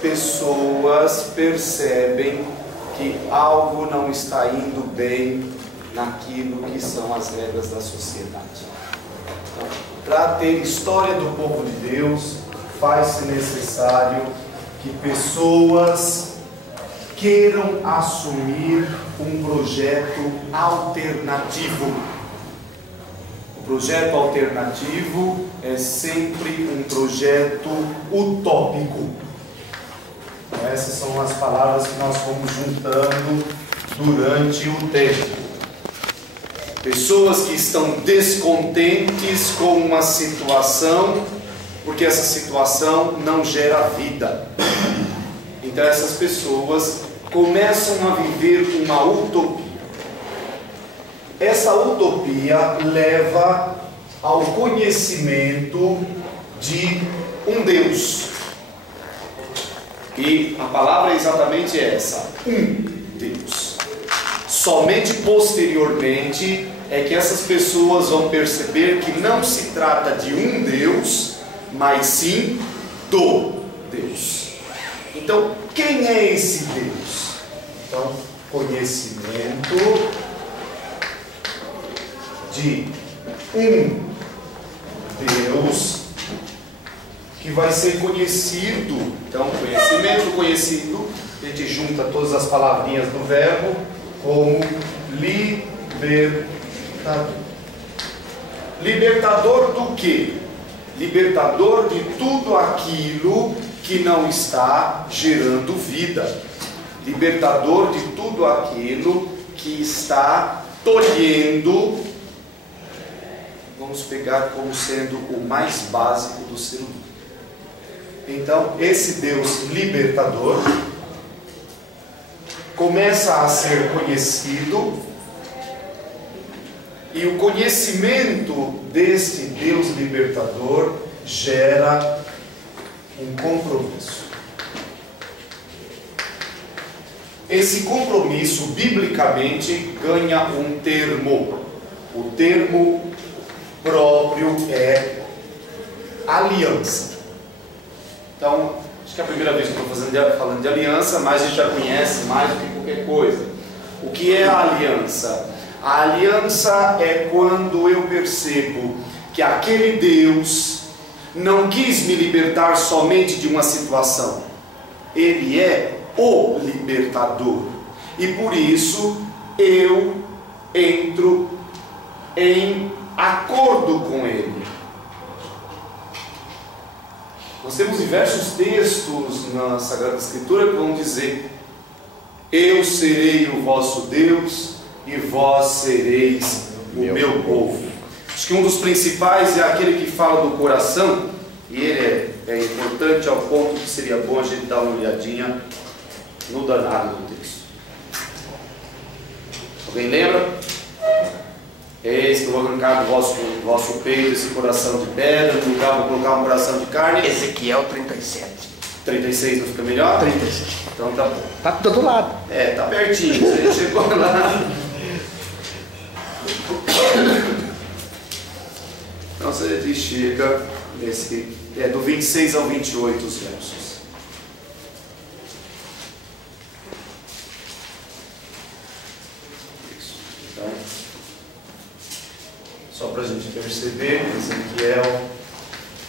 pessoas percebem que algo não está indo bem naquilo que são as regras da sociedade. Então, para ter história do povo de Deus, faz-se necessário que pessoas queiram assumir um projeto alternativo. O projeto alternativo é sempre um projeto utópico. Essas são as palavras que nós fomos juntando durante o tempo. Pessoas que estão descontentes com uma situação, porque essa situação não gera vida. Então essas pessoas começam a viver uma utopia. Essa utopia leva ao conhecimento de um Deus. E a palavra é exatamente essa: um Deus. Somente posteriormente é que essas pessoas vão perceber que não se trata de um Deus, mas sim do Deus. Então, quem é esse Deus? Então, conhecimento de um Deus que vai ser conhecido. Então, conhecimento conhecido, a gente junta todas as palavrinhas do verbo como libertador. Libertador do quê? Libertador de tudo aquilo que não está gerando vida. Libertador de tudo aquilo que está tolhendo. Vamos pegar como sendo o mais básico do ser humano. Então, esse Deus libertador começa a ser conhecido, e o conhecimento deste Deus libertador gera um compromisso. Esse compromisso, biblicamente, ganha um termo. O termo próprio é aliança. Então, acho que é a primeira vez que estou falando de aliança, mas a gente já conhece mais do que qualquer coisa. O que é a aliança? A aliança é quando eu percebo que aquele Deus não quis me libertar somente de uma situação. Ele é o libertador. E por isso eu entro em acordo com Ele. Nós temos diversos textos na Sagrada Escritura que vão dizer: eu serei o vosso Deus e vós sereis o meu povo. Acho que um dos principais é aquele que fala do coração, e ele é importante ao ponto que seria bom a gente dar uma olhadinha no danado do texto. Alguém lembra? Eis que eu vou arrancar do vosso peito esse coração de pedra, no lugar vou colocar um coração de carne. Ezequiel 37. 36 não fica melhor? 36. Então tá bom. Tá do todo lado. É, tá pertinho, você chegou lá. Então você chega nesse, do 26 ao 28 os versos. Então, só para a gente perceber, Ezequiel,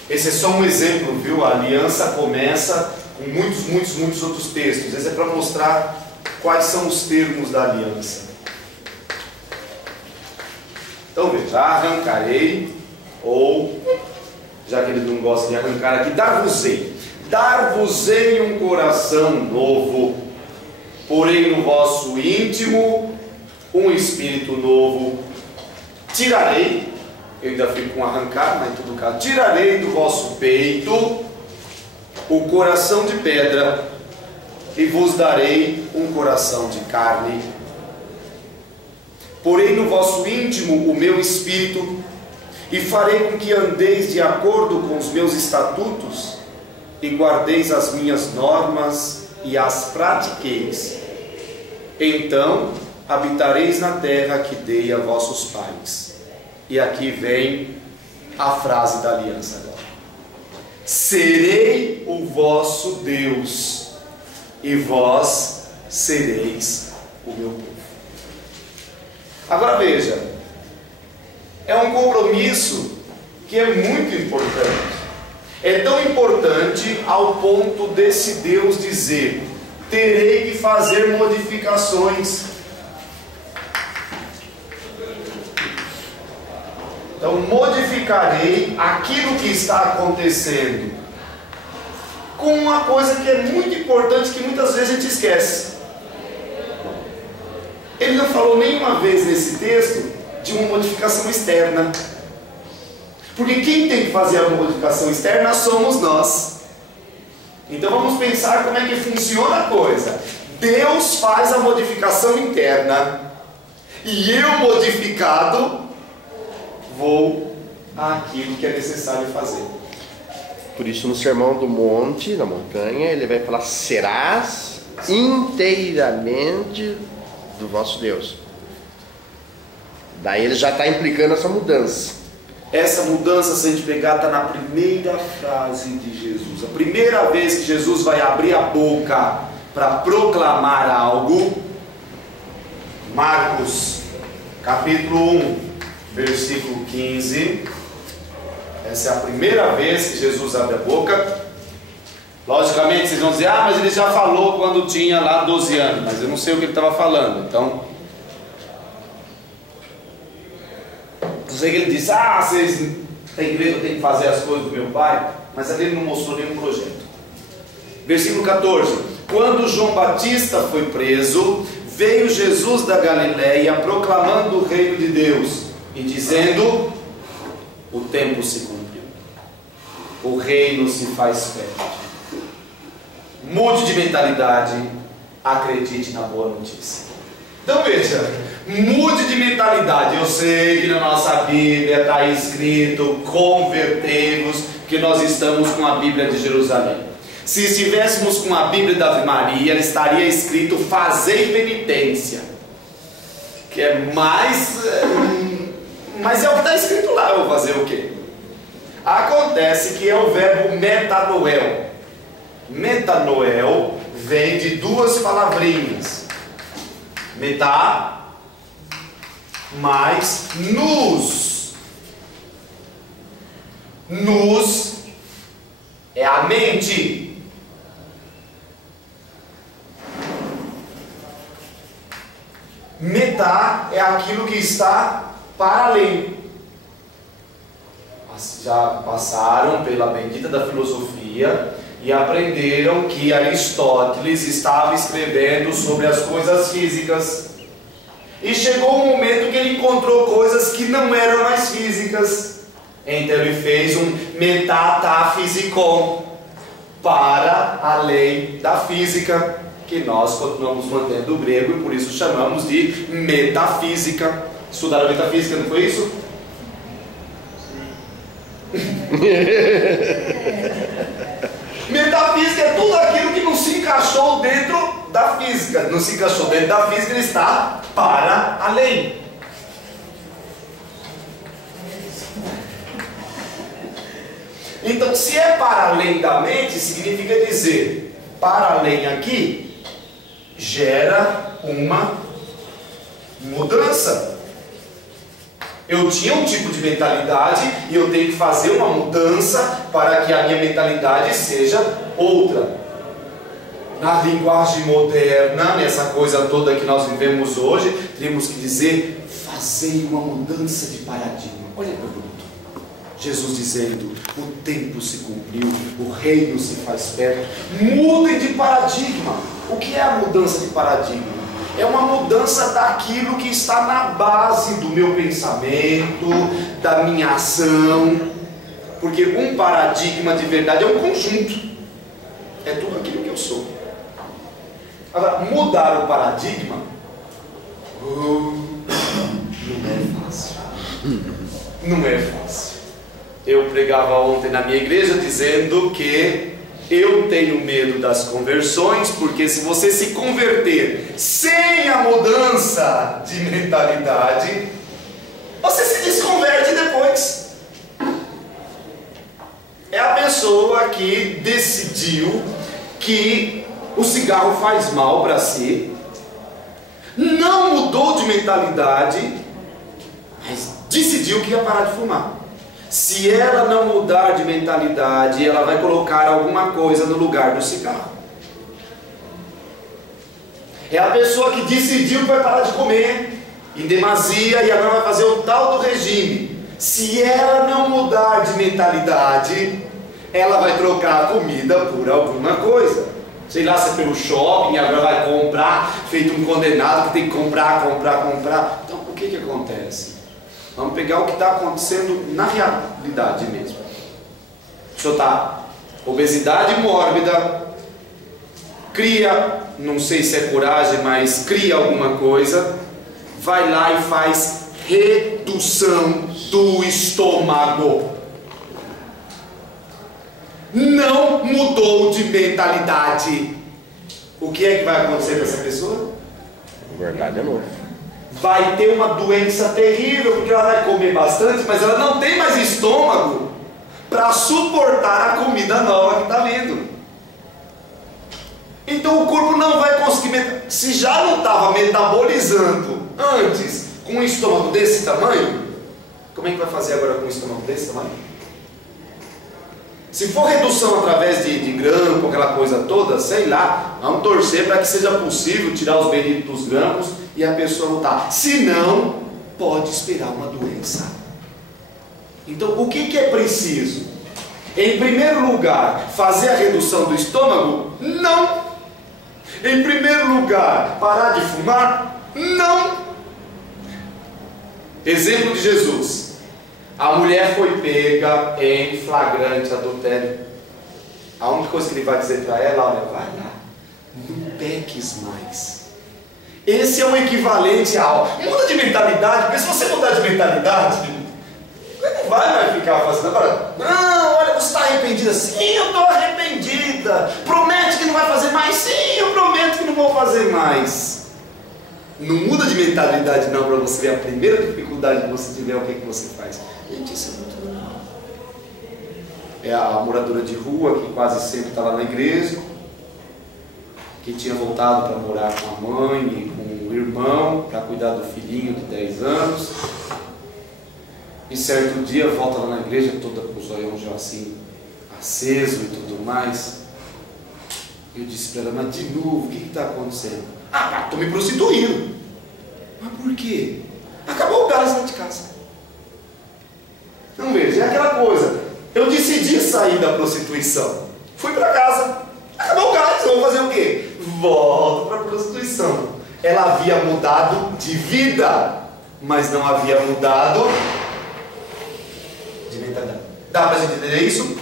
esse é só um exemplo, viu? A aliança começa com muitos outros textos. Esse é para mostrar quais são os termos da aliança. Então veja: arrancarei, ou, já que ele não gosta de arrancar aqui, dar-vos-ei um coração novo, porém no vosso íntimo um espírito novo. Tirarei, eu ainda fico com arrancar, mas em todo caso, tirarei do vosso peito o coração de pedra e vos darei um coração de carne. Porém no vosso íntimo o meu espírito, e farei com que andeis de acordo com os meus estatutos e guardeis as minhas normas e as pratiqueis. Então habitareis na terra que dei a vossos pais. E aqui vem a frase da aliança agora: serei o vosso Deus, e vós sereis o meu povo. Agora veja, é um compromisso que é muito importante. É tão importante ao ponto desse Deus dizer: terei que fazer modificações. Então, modificarei aquilo que está acontecendo com uma coisa que é muito importante, que muitas vezes a gente esquece. Ele não falou nenhuma vez nesse texto de uma modificação externa. Porque quem tem que fazer a modificação externa somos nós. Então vamos pensar como é que funciona a coisa. Deus faz a modificação interna, e eu, modificado, vou àquilo que é necessário fazer. Por isso no Sermão do Monte, na montanha, ele vai falar: serás inteiramente do vosso Deus. Daí ele já está implicando essa mudança. Essa mudança, se a gente pegar, está na primeira frase de Jesus. A primeira vez que Jesus vai abrir a boca para proclamar algo, Marcos capítulo 1, versículo 15. Essa é a primeira vez que Jesus abre a boca. Logicamente vocês vão dizer: ah, mas ele já falou quando tinha lá 12 anos. Mas eu não sei o que ele estava falando. Então, eu sei que ele disse: ah, vocês têm igreja, eu tenho que fazer as coisas do meu pai. Mas ali ele não mostrou nenhum projeto. Versículo 14: quando João Batista foi preso, veio Jesus da Galileia proclamando o reino de Deus e dizendo: o tempo se cumpriu, o reino se faz perto. Mude de mentalidade, acredite na boa notícia. Então veja, mude de mentalidade. Eu sei que na nossa Bíblia está escrito: convertei-vos, que nós estamos com a Bíblia de Jerusalém. Se estivéssemos com a Bíblia da Ave Maria, estaria escrito: fazei penitência, que é mais... mas é o que está escrito lá. Eu vou fazer o quê? Acontece que é o verbo metanoel. Metanoel vem de duas palavrinhas: metá mais nous. Nous é a mente. Metá é aquilo que está para além. Já passaram pela bendita da filosofia e aprenderam que Aristóteles estava escrevendo sobre as coisas físicas. E chegou um momento que ele encontrou coisas que não eram mais físicas. Então ele fez um metafísico, para além da física, que nós continuamos mantendo o grego e por isso chamamos de metafísica. Estudaram metafísica, não foi isso? Metafísica é tudo aquilo que não se encaixou dentro da física. Não se encaixou dentro da física, ele está para além. Então, se é para além da mente, significa dizer: para além aqui gera uma mudança. Eu tinha um tipo de mentalidade e eu tenho que fazer uma mudança para que a minha mentalidade seja outra. Na linguagem moderna, nessa coisa toda que nós vivemos hoje, temos que dizer: fazei uma mudança de paradigma. Olha que bonito. Jesus dizendo: o tempo se cumpriu, o reino se faz perto. Mudem de paradigma. O que é a mudança de paradigma? É uma mudança daquilo que está na base do meu pensamento, da minha ação. Porque um paradigma de verdade é um conjunto. É tudo aquilo que eu sou. Agora, mudar o paradigma não é fácil. Não é fácil. Eu pregava ontem na minha igreja dizendo que eu tenho medo das conversões, porque se você se converter sem a mudança de mentalidade, você se desconverte depois. É a pessoa que decidiu que o cigarro faz mal para si, não mudou de mentalidade, mas decidiu que ia parar de fumar. Se ela não mudar de mentalidade, ela vai colocar alguma coisa no lugar do cigarro. É a pessoa que decidiu que vai parar de comer em demasia e agora vai fazer o tal do regime. Se ela não mudar de mentalidade, ela vai trocar a comida por alguma coisa. Sei lá, se é pelo shopping, agora vai comprar, feito um condenado que tem que comprar. Então, o que acontece? Vamos pegar o que está acontecendo na realidade mesmo. O senhor está obesidade mórbida, cria, não sei se é coragem, mas cria alguma coisa, vai lá e faz redução do estômago. Não mudou de mentalidade. O que é que vai acontecer com essa pessoa? Engordar de novo. Vai ter uma doença terrível, porque ela vai comer bastante, mas ela não tem mais estômago para suportar a comida nova que está vindo. Então o corpo não vai conseguir, se já não estava metabolizando antes com um estômago desse tamanho, como é que vai fazer agora com um estômago desse tamanho? Se for redução através de grampo, aquela coisa toda, sei lá, vamos torcer para que seja possível tirar os benditos dos grampos e a pessoa lutar. Se não, pode esperar uma doença. Então, o que é preciso? Em primeiro lugar, fazer a redução do estômago? Não. Em primeiro lugar, parar de fumar? Não. Exemplo de Jesus. A mulher foi pega em flagrante adultério. A única coisa que ele vai dizer para ela, olha, vai lá, não peques mais. Esse é o equivalente ao muda de mentalidade, porque se você mudar de mentalidade, não vai mais ficar fazendo agora. Não, olha, você está arrependida. Sim, eu estou arrependida. Promete que não vai fazer mais. Sim, eu prometo que não vou fazer mais. Não muda de mentalidade não, para você ver a primeira dificuldade que você tiver, o que você faz. Gente, isso é muito normal. É a moradora de rua que quase sempre está lá na igreja, que tinha voltado para morar com a mãe e com o irmão, para cuidar do filhinho de 10 anos. E certo dia volta lá na igreja, toda com os olhos já assim, aceso e tudo mais. Eu disse para ela, mas de novo, o que está acontecendo? Ah, estou me prostituindo. Mas por quê? Acabou o gás lá de casa. Não veja, é aquela coisa. Eu decidi sair da prostituição. Fui para casa. Acabou o gás, eu vou fazer o quê? Volto para a prostituição. Ela havia mudado de vida, mas não havia mudado de mentalidade. Dá para a gente entender isso?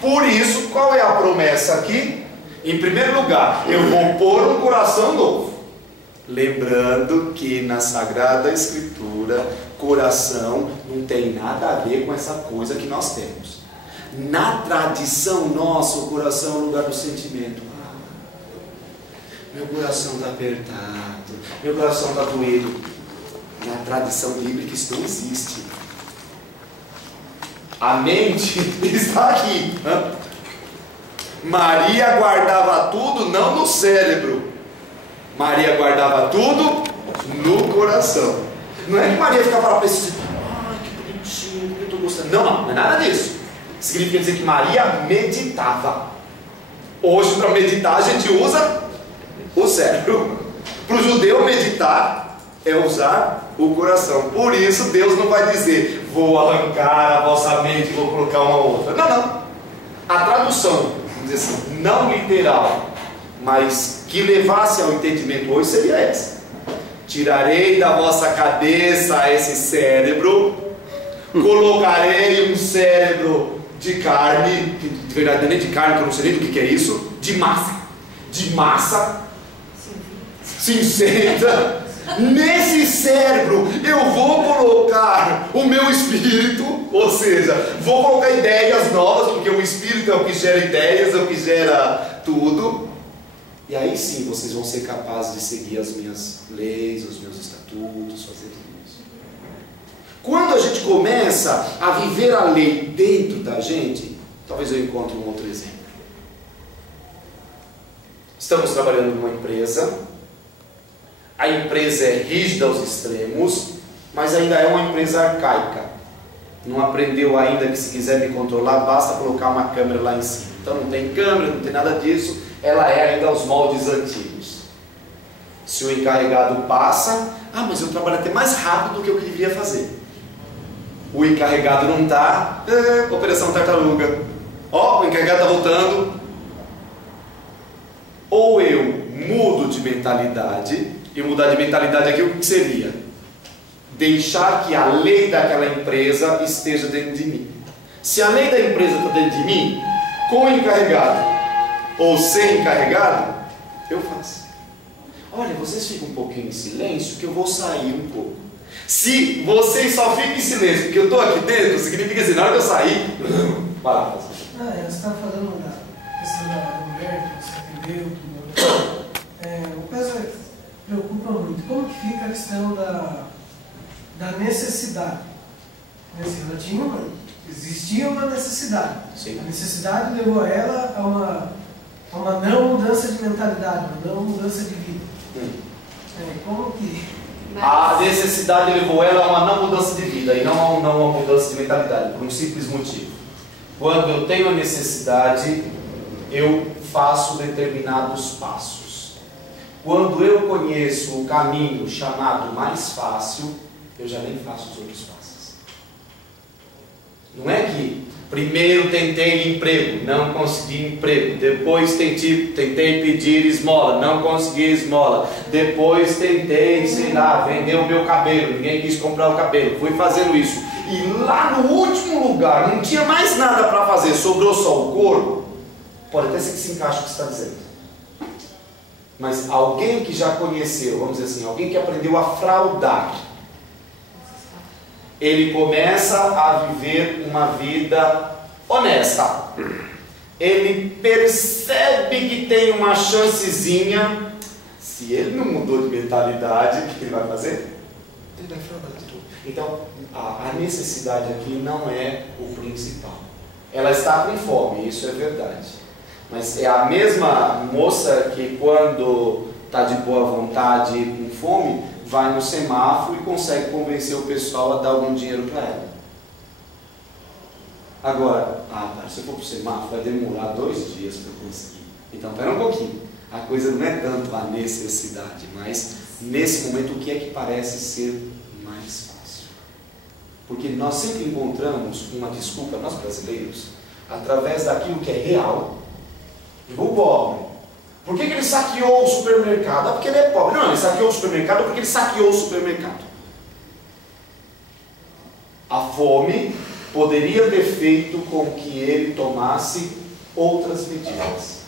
Por isso, qual é a promessa aqui? Em primeiro lugar, eu vou pôr um coração novo. Lembrando que na Sagrada Escritura, coração não tem nada a ver com essa coisa que nós temos. Na tradição nossa, o coração é o lugar do sentimento. Meu coração está apertado, meu coração está doído. Na tradição bíblica isso não existe. A mente está aqui. Maria guardava tudo não no cérebro. Maria guardava tudo no coração. Não é que Maria ficava lá para esse, ai, que bonitinho, que eu estou gostando. Não, não é nada disso. Significa dizer que Maria meditava. Hoje, para meditar, a gente usa o cérebro. Para o judeu, meditar é usar o coração. Por isso, Deus não vai dizer, vou arrancar a vossa mente e vou colocar uma outra. Não, não. A tradução, vamos dizer assim, não literal, mas que levasse ao entendimento hoje seria essa. Tirarei da vossa cabeça esse cérebro, colocarei um cérebro de carne, de verdade nem de carne, que eu não sei nem do que é isso, de massa cinzenta. Nesse cérebro eu vou colocar o meu espírito, ou seja, vou colocar ideias novas, porque o espírito é o que gera ideias, é o que gera tudo. E aí sim vocês vão ser capazes de seguir as minhas leis, os meus estatutos, fazer tudo isso. Quando a gente começa a viver a lei dentro da gente, talvez eu encontre um outro exemplo. Estamos trabalhando numa empresa, a empresa é rígida aos extremos, mas ainda é uma empresa arcaica. Não aprendeu ainda que se quiser me controlar, basta colocar uma câmera lá em cima. Então não tem câmera, não tem nada disso, ela é ainda aos moldes antigos. Se o encarregado passa, mas eu trabalho até mais rápido do que eu deveria fazer. O encarregado não está, operação tartaruga. O encarregado está voltando. Ou eu mudo de mentalidade, e mudar de mentalidade aqui o que seria? Deixar que a lei daquela empresa esteja dentro de mim. Se a lei da empresa está dentro de mim, com encarregado ou sem encarregado, eu faço. Olha, vocês ficam um pouquinho em silêncio que eu vou sair um pouco. Se vocês só ficam em silêncio porque eu estou aqui dentro, significa assim, na hora que eu sair, para. Você está falando da questão da mulher, que você atendeu, tudo. O caso preocupa muito. Como que fica a questão da necessidade? Existia uma necessidade. Sim. A necessidade levou ela a uma não mudança de mentalidade, uma não mudança de vida. Como que... A necessidade levou ela a uma não mudança de vida e não a uma mudança de mentalidade, por um simples motivo. Quando eu tenho a necessidade, eu faço determinados passos. Quando eu conheço o caminho chamado mais fácil, eu já nem faço os outros passos. Não é que primeiro tentei emprego, não consegui emprego. Depois tentei pedir esmola, não consegui esmola. Depois tentei, vender o meu cabelo, ninguém quis comprar o cabelo. Fui fazendo isso. E lá no último lugar, não tinha mais nada para fazer, sobrou só o corpo. Pode até ser que se encaixe o que você está dizendo. Mas alguém que já conheceu, vamos dizer assim, alguém que aprendeu a fraudar, ele começa a viver uma vida honesta. Ele percebe que tem uma chancezinha. Se ele não mudou de mentalidade, o que ele vai fazer? Ele vai fraudar de tudo. Então, a necessidade aqui não é o principal. Ela está com fome, isso é verdade. Mas é a mesma moça que quando está de boa vontade e com fome, vai no semáforo e consegue convencer o pessoal a dar algum dinheiro para ela. Agora, se eu for para o semáforo, vai demorar 2 dias para eu conseguir. Então, espera um pouquinho. A coisa não é tanto a necessidade, mas nesse momento o que é que parece ser mais fácil? Porque nós sempre encontramos uma desculpa, nós brasileiros, através daquilo que é real. O pobre. Por que ele saqueou o supermercado? Porque ele é pobre. Não, ele saqueou o supermercado porque ele saqueou o supermercado. A fome poderia ter feito com que ele tomasse outras medidas.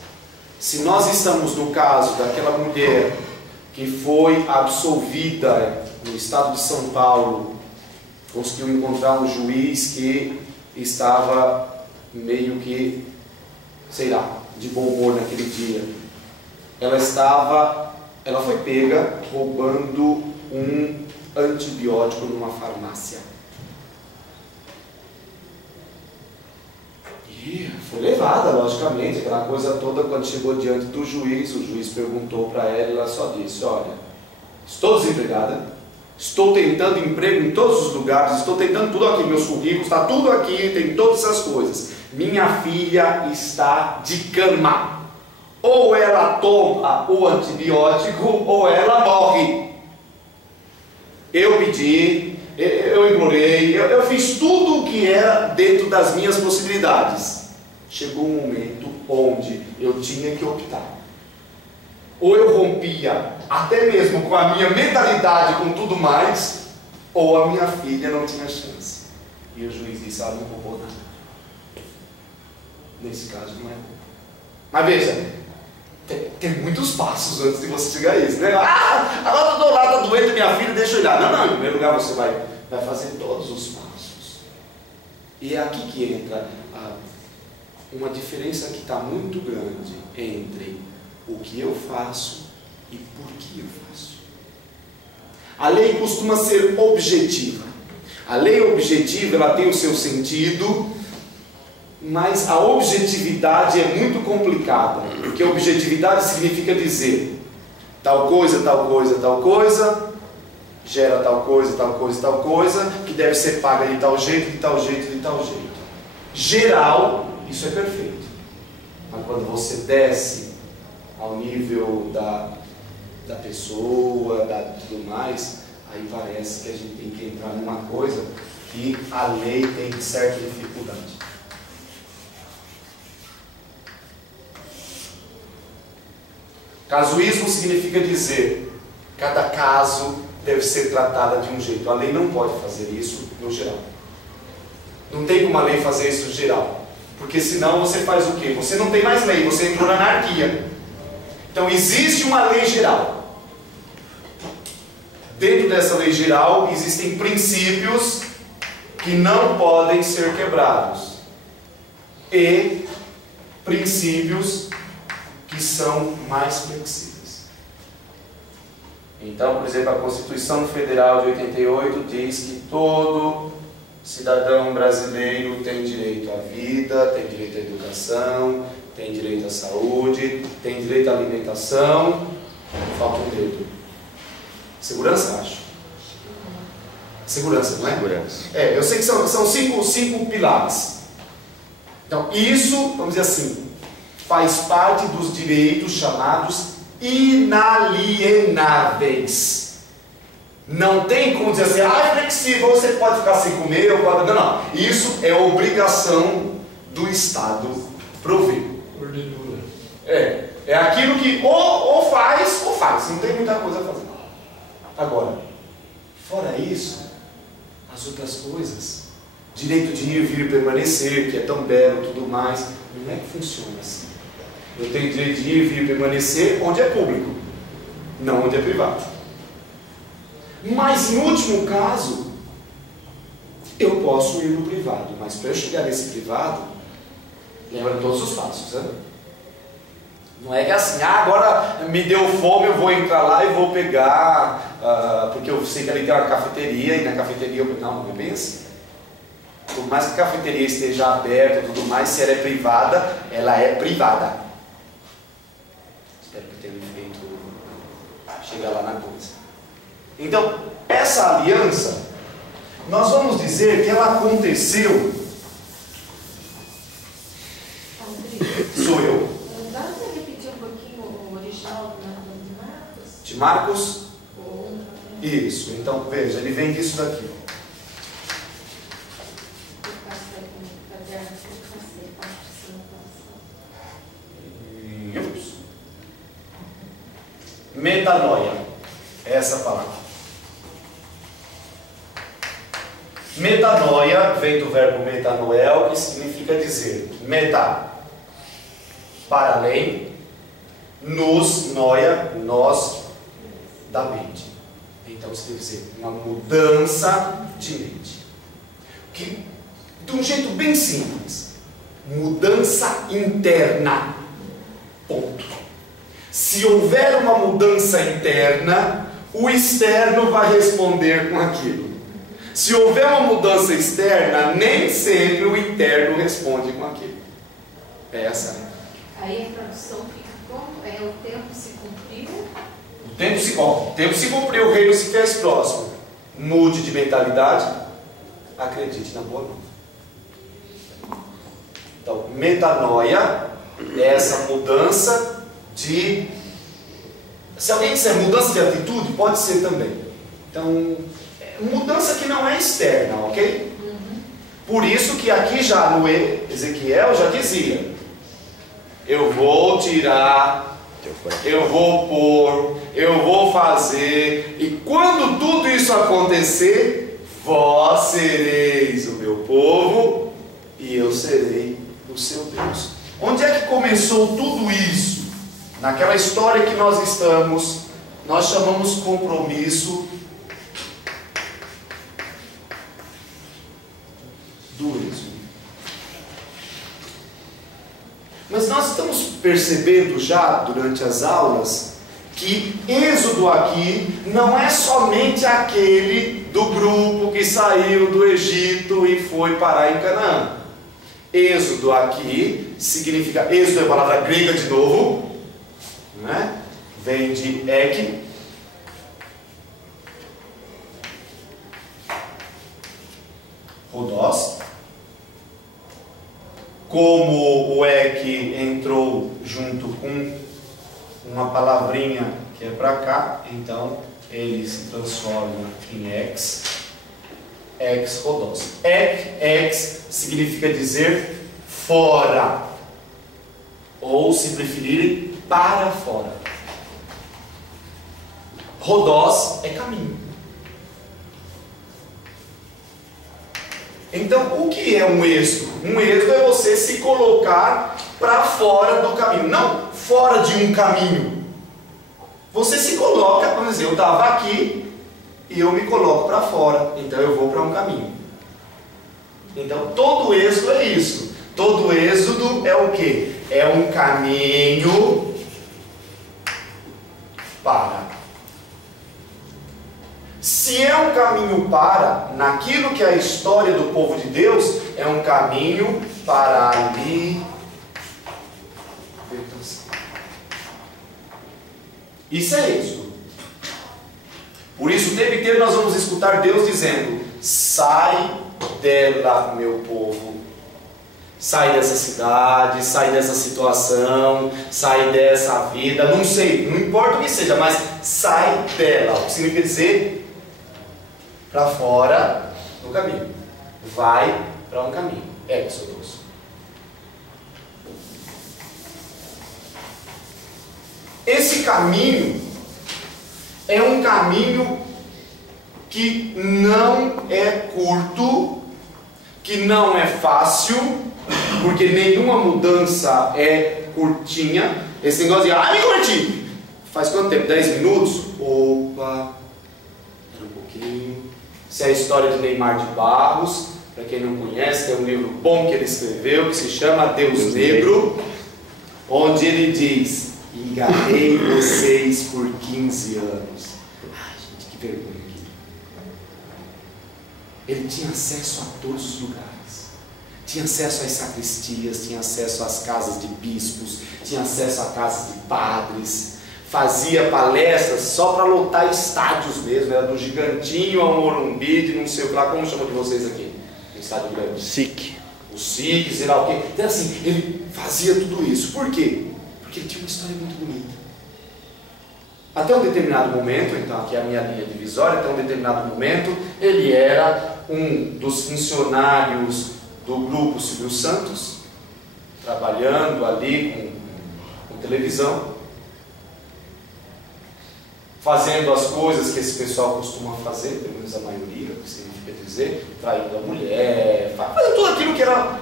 Se nós estamos no caso daquela mulher que foi absolvida no estado de São Paulo, conseguiu encontrar um juiz que estava meio que, de bom humor naquele dia. Ela foi pega roubando um antibiótico numa farmácia. E foi levada, logicamente, aquela coisa toda. Quando chegou diante do juiz, o juiz perguntou para ela e ela só disse: olha, estou desempregada, estou tentando emprego em todos os lugares, estou tentando tudo aqui, meus currículos, está tudo aqui, tem todas essas coisas. Minha filha está de cama. Ou ela toma o antibiótico ou ela morre. Eu pedi, eu implorei, eu fiz tudo o que era dentro das minhas possibilidades. Chegou um momento onde eu tinha que optar. Ou eu rompia até mesmo com a minha mentalidade, com tudo mais, ou a minha filha não tinha chance. E o juiz disse: ela não roubou nada. Nesse caso não é bom. Mas veja, tem muitos passos antes de você chegar a isso, né? Agora eu estou lá, está doente minha filha, deixa eu olhar. Não, em primeiro lugar você vai fazer todos os passos. E é aqui que entra uma diferença que está muito grande entre o que eu faço e por que eu faço. A lei costuma ser objetiva. A lei objetiva, ela tem o seu sentido, Mas a objetividade é muito complicada, porque objetividade significa dizer tal coisa, tal coisa, tal coisa, gera tal coisa, tal coisa, tal coisa, que deve ser paga de tal jeito, de tal jeito, de tal jeito. Geral, isso é perfeito. Mas quando você desce ao nível da pessoa, tudo mais, aí parece que a gente tem que entrar numa coisa que a lei tem certa dificuldade. Casuísmo significa dizer cada caso deve ser tratada de um jeito. A lei não pode fazer isso no geral. Não tem como a lei fazer isso no geral. Porque senão você faz o quê? Você não tem mais lei, você entrou na anarquia. Então existe uma lei geral. Dentro dessa lei geral existem princípios que não podem ser quebrados. E princípios que são mais flexíveis. Então, por exemplo, a Constituição Federal de 88 diz que todo cidadão brasileiro tem direito à vida, tem direito à educação, tem direito à saúde, tem direito à alimentação. Falta um dedo. Segurança, acho. Segurança, não é? Segurança. Eu sei que são cinco pilares. Então, isso, vamos dizer assim, faz parte dos direitos chamados inalienáveis. Não tem como dizer assim, é flexível, você pode ficar sem comer, ou pode... Não. Isso é obrigação do Estado prover. É aquilo que ou faz, não tem muita coisa a fazer. Agora, fora isso, as outras coisas, direito de ir, vir e permanecer, que é tão belo, tudo mais, não é que funciona assim. Eu tenho direito de ir, vir e permanecer onde é público, não onde é privado. Mas, em último caso, eu posso ir no privado, mas para eu chegar nesse privado, lembra todos os passos, né? Não é que assim, agora me deu fome, eu vou entrar lá e vou pegar, porque eu sei que ali tem uma cafeteria, e na cafeteria eu... Não é bem assim. Por mais que a cafeteria esteja aberta e tudo mais, se ela é privada, ela é privada. Espero que tenha feito chegar lá na coisa. Então, essa aliança, nós vamos dizer que ela aconteceu. Sou eu. Dá para você repetir um pouquinho o original de Marcos? De Marcos? Isso. Então, veja, ele vem disso daqui. Metanoia, é essa palavra. Metanoia vem do verbo metanoel, que significa dizer meta, para além, nos, noia, nós, da mente. Então você deve dizer uma mudança de mente. Que, de um jeito bem simples, mudança interna. Ponto. Se houver uma mudança interna, o externo vai responder com aquilo. Se houver uma mudança externa, nem sempre o interno responde com aquilo. É essa. Aí a tradução fica como? O tempo se cumpriu? O tempo se cumpriu, o reino se fez próximo. Mude de mentalidade, acredite na boa nova. Então, metanoia é essa mudança de... Se alguém disser mudança de atitude, pode ser também. Então, mudança que não é externa, ok? Por isso que aqui já no Ezequiel já dizia: eu vou tirar, eu vou pôr, eu vou fazer, e quando tudo isso acontecer, vós sereis o meu povo e eu serei o seu Deus. Onde é que começou tudo isso? Naquela história que nós estamos, nós chamamos compromisso do Êxodo. Mas nós estamos percebendo já durante as aulas que Êxodo aqui não é somente aquele do grupo que saiu do Egito e foi parar em Canaã. Êxodo aqui significa, êxodo é a palavra grega de novo, né? Vem de ek. Rodós. Como o ek entrou junto com uma palavrinha que é para cá, então ele se transforma em ex. Ex rodós. Ex significa dizer fora, ou se preferirem, para fora. Rodós é caminho. Então, o que é um êxodo? Um êxodo é você se colocar para fora do caminho, não fora de um caminho. Você se coloca, vamos dizer, eu estava aqui e eu me coloco para fora, então eu vou para um caminho. Então, todo êxodo é isso. Todo êxodo é o quê? É um caminho para. Se é um caminho para, naquilo que é a história do povo de Deus, é um caminho para a libertação. Isso é êxodo. Por isso, o tempo inteiro nós vamos escutar Deus dizendo: sai dela, meu povo. Sai dessa cidade, sai dessa situação, sai dessa vida, não sei, não importa o que seja, mas sai dela. O que significa dizer? Para fora do caminho. Vai para um caminho. Éxodos. Esse caminho é um caminho que não é curto, que não é fácil, porque nenhuma mudança é curtinha. Esse negócio de, me converti. Faz quanto tempo? 10 minutos? Opa, era um pouquinho. Essa é a história de Neymar de Barros. Para quem não conhece, tem um livro bom que ele escreveu, que se chama Deus Negro, onde ele diz: enganei vocês por 15 anos. Ai, gente, que vergonha aqui. Ele tinha acesso a todos os lugares. Tinha acesso às sacristias, tinha acesso às casas de bispos, tinha acesso a casas de padres. Fazia palestras só para lotar estádios mesmo. Era do Gigantinho ao Morumbi, de não sei o que lá. Como chama de vocês aqui? Estádio grande. SIC. O SIC, sei lá o quê. Então assim, ele fazia tudo isso. Por quê? Porque ele tinha uma história muito bonita. Até um determinado momento, então aqui é a minha linha divisória, até um determinado momento, ele era um dos funcionários do Grupo Silvio Santos, trabalhando ali com televisão, fazendo as coisas que esse pessoal costuma fazer, pelo menos a maioria, o que significa dizer, traindo a mulher, fazendo tudo aquilo que era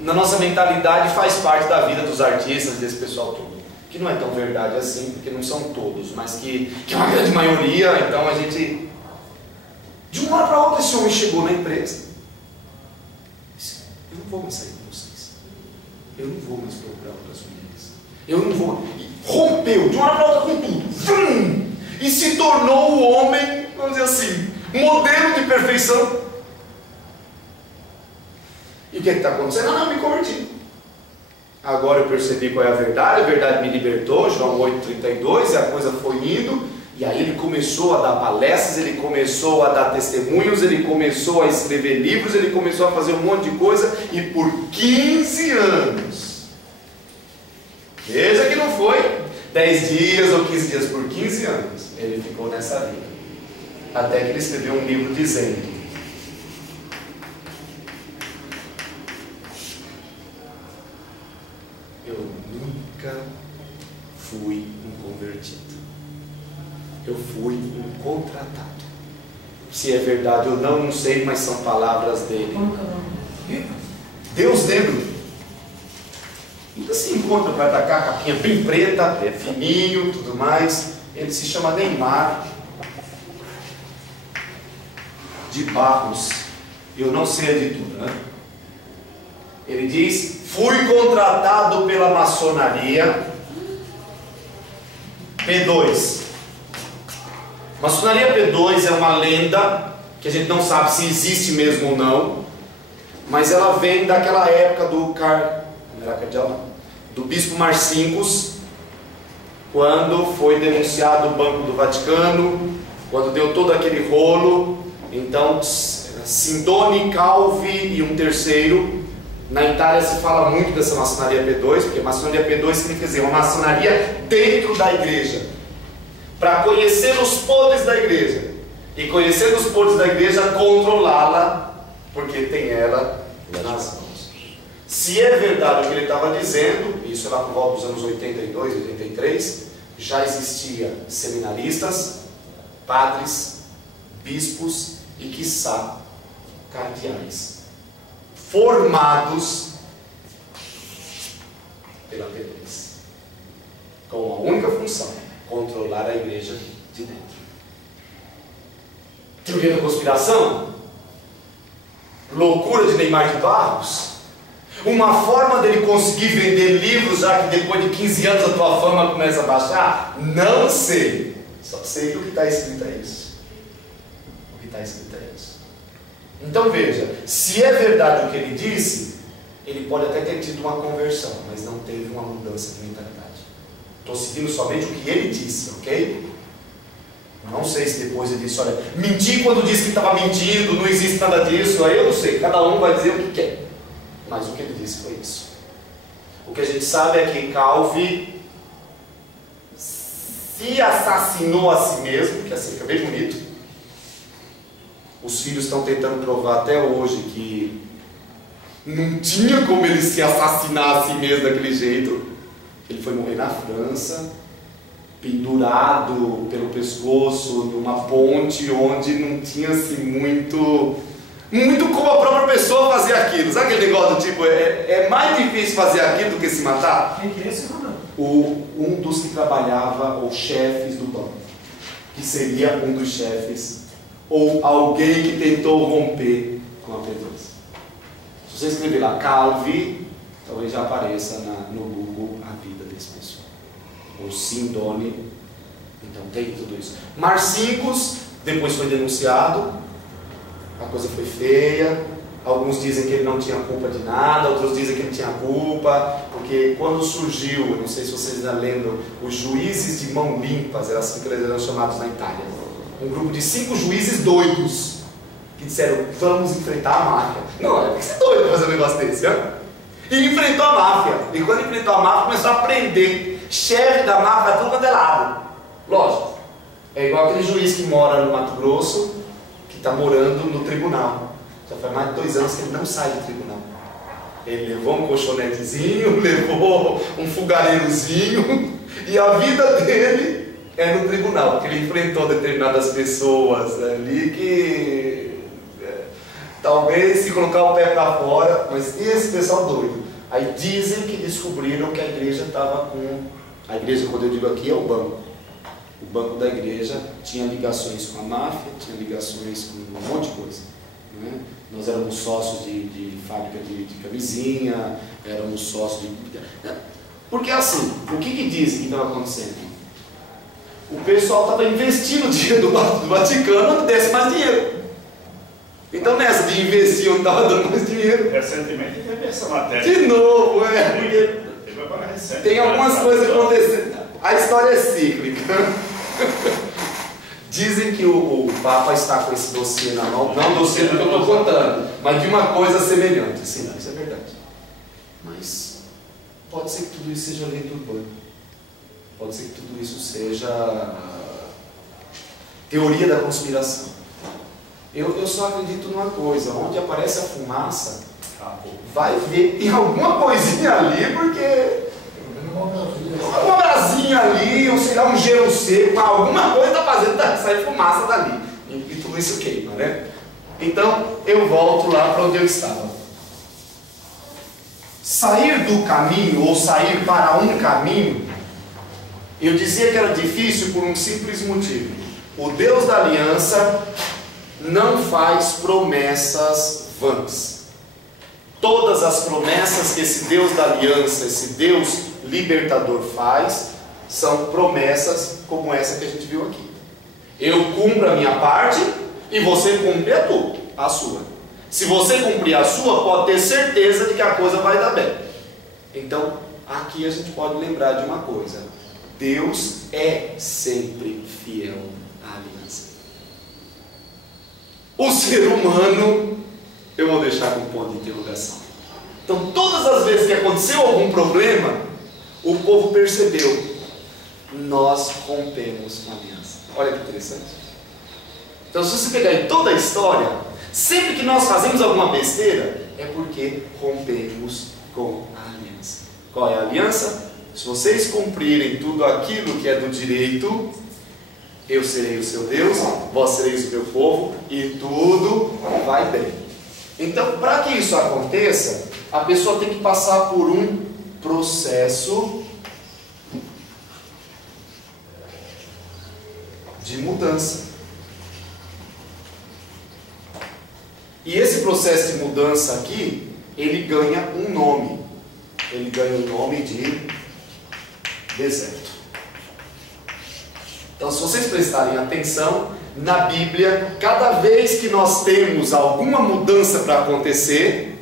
na nossa mentalidade faz parte da vida dos artistas, desse pessoal todo. Que não é tão verdade assim, porque não são todos, mas que é uma grande maioria. Então a gente, de uma hora para outra, esse homem chegou na empresa e disse: eu não vou mais sair com vocês, eu não vou mais procurar outras mulheres, eu não vou. E rompeu de uma hora para outra com tudo, e se tornou o homem, vamos dizer assim, modelo de perfeição. E o que está acontecendo? Não, me converti. Agora eu percebi qual é a verdade me libertou, João 8,32, e a coisa foi indo, e aí ele começou a dar palestras, ele começou a dar testemunhos, ele começou a escrever livros, ele começou a fazer um monte de coisa, e por 15 anos, veja que não foi 10 dias ou 15 dias, por 15 anos, ele ficou nessa vida, até que ele escreveu um livro dizendo: eu nunca fui um convertido. Eu fui um contratado. Se é verdade ou não, não sei, mas são palavras dele. Deus Negro. Ainda se encontra para atacar a capinha bem preta, fininho, tudo mais. Ele se chama Neymar de Barros. Eu não sei a editora, né? Ele diz: fui contratado pela maçonaria P2. Maçonaria P2 é uma lenda que a gente não sabe se existe mesmo ou não. mas ela vem daquela época do bispo Marcinkus, quando foi denunciado o Banco do Vaticano, quando deu todo aquele rolo. Então Sindone, Calvi e um terceiro. Na Itália se fala muito dessa maçonaria P2, porque maçonaria P2 significa dizer uma maçonaria dentro da igreja, para conhecer os podres da igreja, e conhecer os podres da igreja, controlá-la, porque tem ela nas mãos. Se é verdade o que ele estava dizendo, isso é lá por volta dos anos 82, 83, já existia seminaristas, padres, bispos e, quiçá, cardeais, formados pela P2, com uma única função: controlar a igreja de dentro. Teoria da conspiração? Loucura de Neymar de Barros? Uma forma dele conseguir vender livros, já que depois de 15 anos a tua fama começa a baixar? Não sei. Só sei que o que está escrito é isso. O que está escrito é isso. Então veja, se é verdade o que ele disse, ele pode até ter tido uma conversão, mas não teve uma mudança de mentalidade. Estou seguindo somente o que ele disse, ok? Não sei se depois ele disse, olha, menti quando disse que estava mentindo, não existe nada disso. Aí eu não sei, cada um vai dizer o que quer. Mas o que ele disse foi isso. O que a gente sabe é que Calvi se assassinou a si mesmo, que assim fica bem bonito. Os filhos estão tentando provar até hoje que não tinha como ele se assassinar a si mesmo daquele jeito. Ele foi morrer na França, pendurado pelo pescoço numa ponte onde não tinha assim muito como a própria pessoa fazer aquilo. Sabe aquele negócio do tipo, é mais difícil fazer aquilo do que se matar? Quem que é esse, Ronaldo? Um dos que trabalhava, ou chefes do banco, que seria um dos chefes, ou alguém que tentou romper com a P2. Se você escrever lá Calvi, talvez já apareça no Google a vida desse pessoal. Ou Sindone, então tem tudo isso. Marcinkus depois foi denunciado, a coisa foi feia. Alguns dizem que ele não tinha culpa de nada, outros dizem que ele tinha culpa, porque quando surgiu, eu não sei se vocês ainda lembram, os juízes de mão limpas, era assim que eles eram chamados na Itália. Um grupo de 5 juízes doidos, que disseram, vamos enfrentar a máfia. Não, é que você é doido fazer um negócio desse, né? E enfrentou a máfia. E quando enfrentou a máfia, começou a prender chefe da máfia tudo quanto é lado. Lógico, é igual aquele juiz que mora no Mato Grosso, que está morando no tribunal. Já faz mais de 2 anos que ele não sai do tribunal. Ele levou um colchonetezinho, levou um fogareirozinho, e a vida dele é no tribunal, porque ele enfrentou determinadas pessoas ali que talvez se colocar o pé para fora, mas esse pessoal doido. Aí dizem que descobriram que a igreja estava com... A igreja, quando eu digo aqui, é o banco. O banco da igreja tinha ligações com a máfia, tinha ligações com um monte de coisa, né? Nós éramos sócios de fábrica de camisinha, éramos sócios de... Porque assim, o que dizem que estava acontecendo? O pessoal estava investindo dinheiro do Vaticano onde desse mais dinheiro. Então nessa de investir onde estava dando mais dinheiro. Recentemente teve essa matéria. De novo, Tem algumas coisas acontecendo. A história é cíclica. Dizem que o Papa está com esse dossiê na mão, não o dossiê do que eu estou contando, mas de uma coisa semelhante. Sim, isso é verdade. Mas pode ser que tudo isso seja lei do banco. Pode ser que tudo isso seja teoria da conspiração. Eu só acredito numa coisa: onde aparece a fumaça, vai ver, tem alguma coisinha ali, porque uma brasinha ali, ou sei lá, um gelo seco, alguma coisa está fazendo sair fumaça dali, e tudo isso queima, né? Então eu volto lá para onde eu estava. Sair do caminho, ou sair para um caminho, eu dizia que era difícil por um simples motivo: o Deus da aliança não faz promessas vãs. Todas as promessas que esse Deus da aliança, esse Deus libertador faz, são promessas como essa que a gente viu aqui. Eu cumpro a minha parte e você cumpre a sua. Se você cumprir a sua, pode ter certeza de que a coisa vai dar bem. Então, aqui a gente pode lembrar de uma coisa: Deus é sempre fiel à aliança. O ser humano, eu vou deixar com um ponto de interrogação. Então, todas as vezes que aconteceu algum problema, o povo percebeu: nós rompemos uma aliança. Olha que interessante. Então, se você pegar em toda a história, sempre que nós fazemos alguma besteira, é porque rompemos com a aliança. Qual é a aliança? Se vocês cumprirem tudo aquilo que é do direito, eu serei o seu Deus, vós sereis o meu povo, e tudo vai bem. Então, para que isso aconteça, a pessoa tem que passar por um processo de mudança. E esse processo de mudança aqui, ele ganha um nome. Ele ganha o nome de deserto. Então, se vocês prestarem atenção, na Bíblia, cada vez que nós temos alguma mudança para acontecer,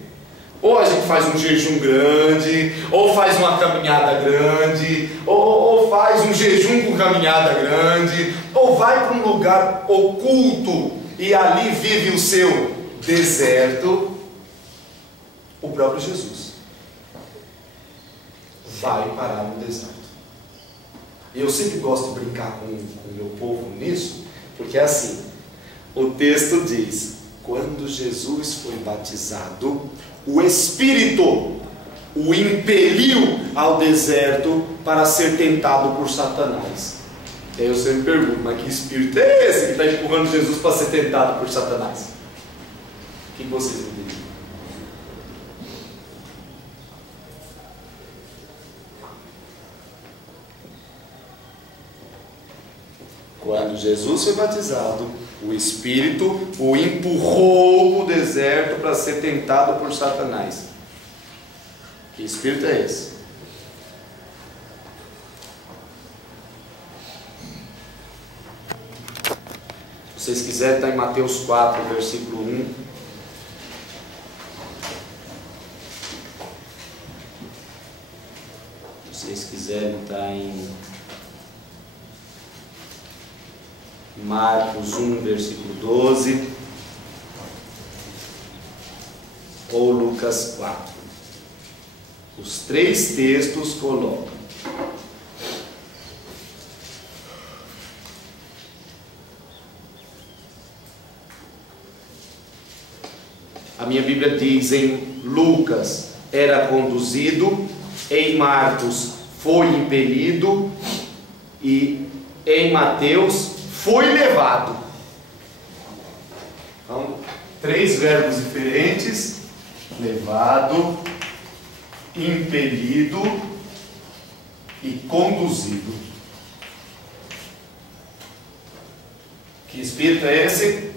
ou a gente faz um jejum grande, ou faz uma caminhada grande, ou faz um jejum com caminhada grande, ou vai para um lugar oculto e ali vive o seu deserto, o próprio Jesus vai parar no deserto. E eu sempre gosto de brincar com o meu povo nisso, porque é assim, o texto diz: quando Jesus foi batizado, o Espírito o impeliu ao deserto para ser tentado por Satanás. E aí eu sempre pergunto: mas que espírito é esse que está empurrando Jesus para ser tentado por Satanás? O que vocês me dizem? Quando Jesus foi batizado, o Espírito o empurrou para o deserto para ser tentado por Satanás. Que Espírito é esse? Se vocês quiserem, está em Mateus 4, versículo 1. Se vocês quiserem, está em Marcos 1, versículo 12, ou Lucas 4. Os três textos colocam: a minha Bíblia diz em Lucas: era conduzido, em Marcos: foi impelido, e em Mateus: foi levado. Então, três verbos diferentes: levado, impelido e conduzido. Que espírito é esse?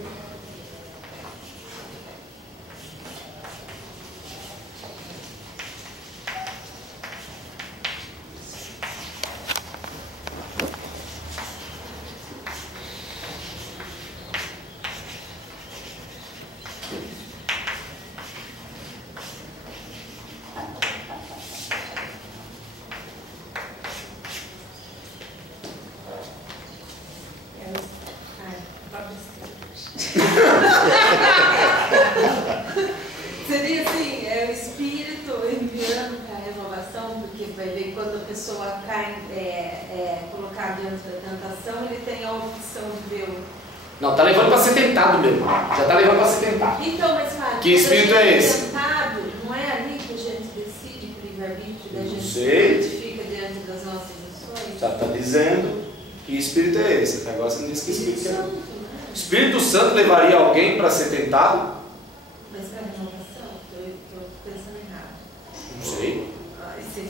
Seria assim, é o Espírito enviando para a renovação, porque vai ver quando a pessoa cai, colocada dentro da tentação, ele tem a opção de ver o... Não, está levando para ser tentado mesmo. Já está levando para ser tentado. Então, mas Fábio, que espírito é esse? Tentado, não é ali que a gente decide por livre-arbítrio, da gente sei. se identifica diante das nossas ações? Já está dizendo que espírito é esse. Até agora você não disse que espírito é. O Espírito Santo levaria alguém para ser tentado? Mas para a renovação, estou pensando errado. Não sei. Ai, sim.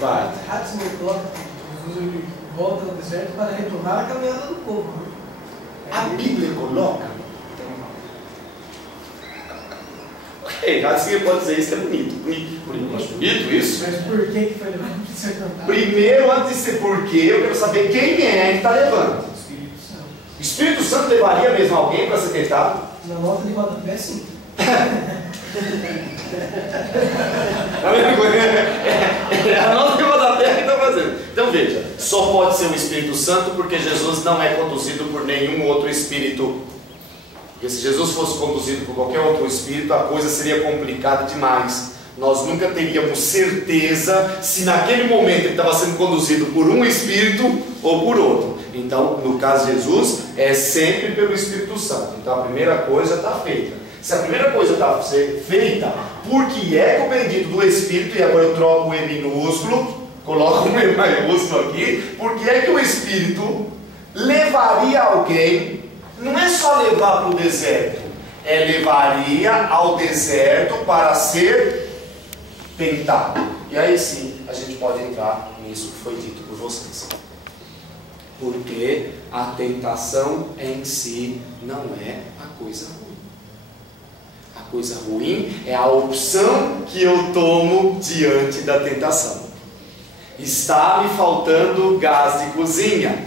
Vai. Ratzinger coloca que Jesus ele volta ao deserto para retomar a caminhada do povo. Né? A Bíblia coloca. Ok, Ratzinger pode dizer isso, é bonito. Bonito isso? Mas por que foi levado para ser cantado? Primeiro, antes de ser porquê, eu quero saber quem é que está levando. O Espírito Santo. O Espírito Santo levaria mesmo alguém para ser tentado? Na nota de rodapé, sim. É a nota de rodapé que está fazendo. Então veja, só pode ser o Espírito Santo porque Jesus não é conduzido por nenhum outro espírito. Porque se Jesus fosse conduzido por qualquer outro espírito, a coisa seria complicada demais. Nós nunca teríamos certeza se naquele momento ele estava sendo conduzido por um espírito ou por outro. Então, no caso de Jesus, é sempre pelo Espírito Santo. Então a primeira coisa está feita. Se a primeira coisa está feita, porque é o bendito do Espírito, e agora eu troco o E minúsculo, coloco um E maiúsculo aqui, porque é que o Espírito levaria alguém, não é só levar para o deserto, é levaria ao deserto para ser tentado. E aí sim, a gente pode entrar nisso que foi dito por vocês. Porque a tentação em si não é a coisa ruim. A coisa ruim é a opção que eu tomo diante da tentação. Está me faltando gás de cozinha.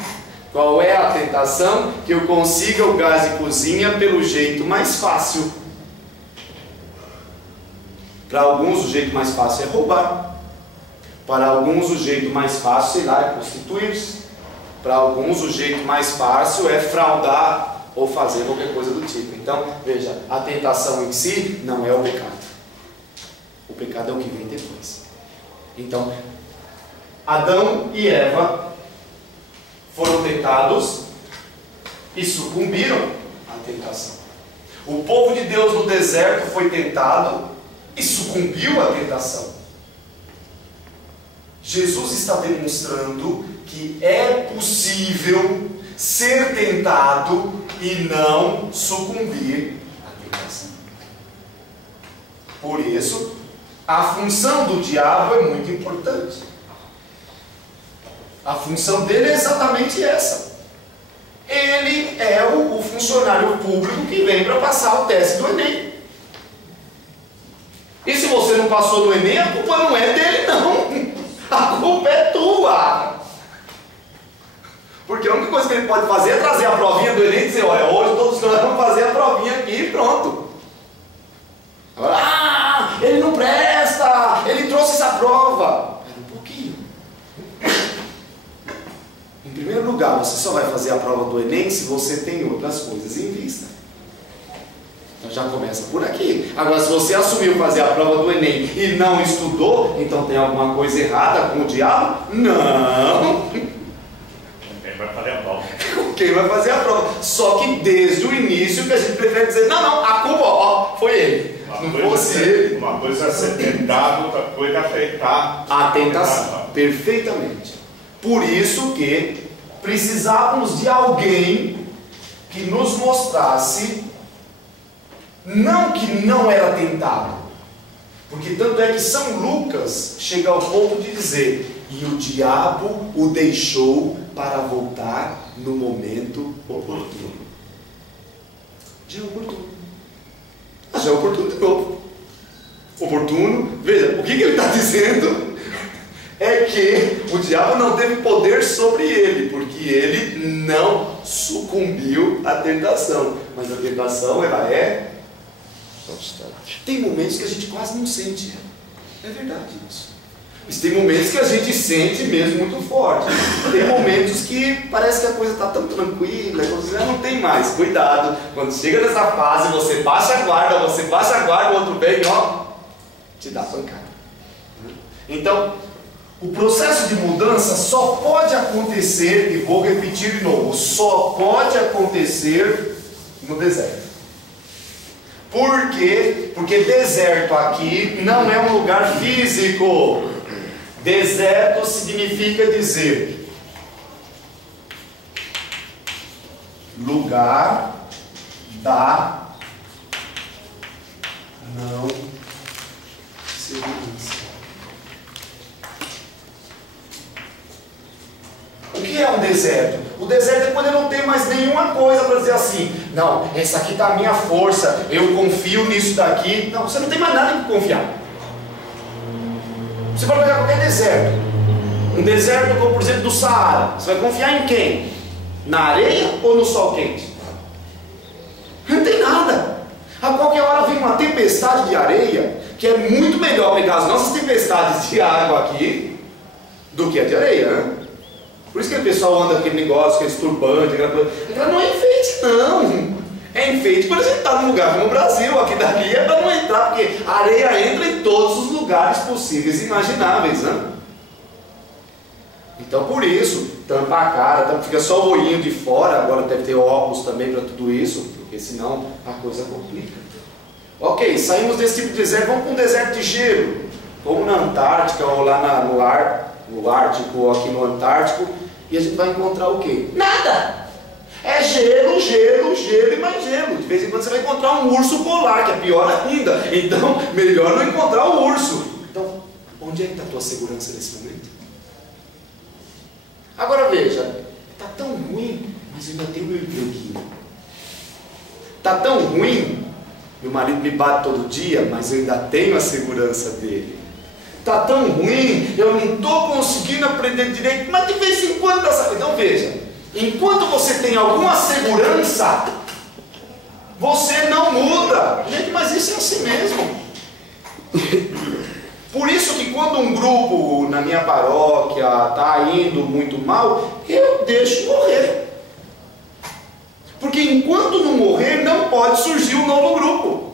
Qual é a tentação? Que eu consiga o gás de cozinha pelo jeito mais fácil. Para alguns o jeito mais fácil é roubar. Para alguns o jeito mais fácil, sei lá, é prostituir-se. Para alguns o jeito mais fácil é fraudar ou fazer qualquer coisa do tipo. Então, veja, a tentação em si não é o pecado. O pecado é o que vem depois. Então, Adão e Eva foram tentados e sucumbiram à tentação. O povo de Deus no deserto foi tentado e sucumbiu à tentação. Jesus está demonstrando que é possível ser tentado e não sucumbir à tentação. Por isso, a função do diabo é muito importante. A função dele é exatamente essa. Ele é o funcionário público que vem para passar o teste do Enem. E se você não passou no Enem, a culpa não é dele, não. A culpa é tua. Porque a única coisa que ele pode fazer é trazer a provinha do Enem e dizer: olha, hoje todos nós vamos fazer a provinha aqui e pronto. Agora, ele não presta, ele trouxe essa prova. Espera um pouquinho. Em primeiro lugar, você só vai fazer a prova do Enem se você tem outras coisas em vista. Então já começa por aqui. Agora, se você assumiu fazer a prova do Enem e não estudou, então tem alguma coisa errada com o diabo? Não! Quem vai fazer a prova? Quem vai fazer a prova? Só que desde o início que a gente prefere dizer: não, a culpa, ó, foi ele. Não fosse ele. Uma coisa é ser tentado, outra coisa é aceitar A tentação. Perfeitamente. Por isso que precisávamos de alguém que nos mostrasse, não que não era tentado, porque tanto é que São Lucas chega ao ponto de dizer: e o diabo o deixou para voltar no momento oportuno. Já é oportuno. Já é oportuno de novo. Oportuno, veja, o que ele está dizendo é que o diabo não teve poder sobre ele, porque ele não sucumbiu à tentação. Mas a tentação, ela é constante. Tem momentos que a gente quase não sente ela. É verdade isso. Mas tem momentos que a gente sente mesmo muito forte. Tem momentos que parece que a coisa está tão tranquila, você não tem mais. Cuidado, quando chega nessa fase, você baixa a guarda, o outro vem, ó, te dá pancada. Então, o processo de mudança só pode acontecer, e vou repetir de novo, só pode acontecer no deserto. Por quê? Porque deserto aqui não é um lugar físico. Deserto significa dizer lugar da não segurança. O que é um deserto? O deserto é quando eu não tenho mais nenhuma coisa para dizer assim: não, essa aqui está a minha força, eu confio nisso daqui. Não, você não tem mais nada em que confiar. Você pode pegar qualquer deserto, um deserto como por exemplo do Saara, você vai confiar em quem? Na areia ou no sol quente? Não tem nada. A qualquer hora vem uma tempestade de areia, que é muito melhor pegar as nossas tempestades de água aqui do que a de areia, né? Por isso que o pessoal anda com aquele negócio, aquele turbante, aquela coisa. Aquela não é enfeite, não. É enfeite quando a gente está num lugar como o Brasil. Aqui dali é para não entrar, porque a areia entra em todos os lugares possíveis e imagináveis, né? Então por isso, tampa a cara, fica só o olhinho de fora. Agora deve ter óculos também para tudo isso, porque senão a coisa complica. Ok, saímos desse tipo de deserto, vamos para um deserto de gelo, como na Antártica ou lá no Ártico ou aqui no Antártico, e a gente vai encontrar o quê? Nada! É gelo, gelo, gelo e mais gelo. De vez em quando você vai encontrar um urso polar, que é pior ainda. Então, melhor não encontrar o urso. Então, onde é que está a tua segurança nesse momento? Agora veja, está tão ruim, mas eu ainda tenho meu empreguinho. Está tão ruim, meu marido me bate todo dia, mas eu ainda tenho a segurança dele. Está tão ruim, eu não estou conseguindo aprender direito, mas de vez em quando dá certo. Então veja, enquanto você tem alguma segurança, você não muda. Gente, mas isso é assim mesmo. Por isso que quando um grupo na minha paróquia está indo muito mal, eu deixo morrer. Porque enquanto não morrer, não pode surgir um novo grupo.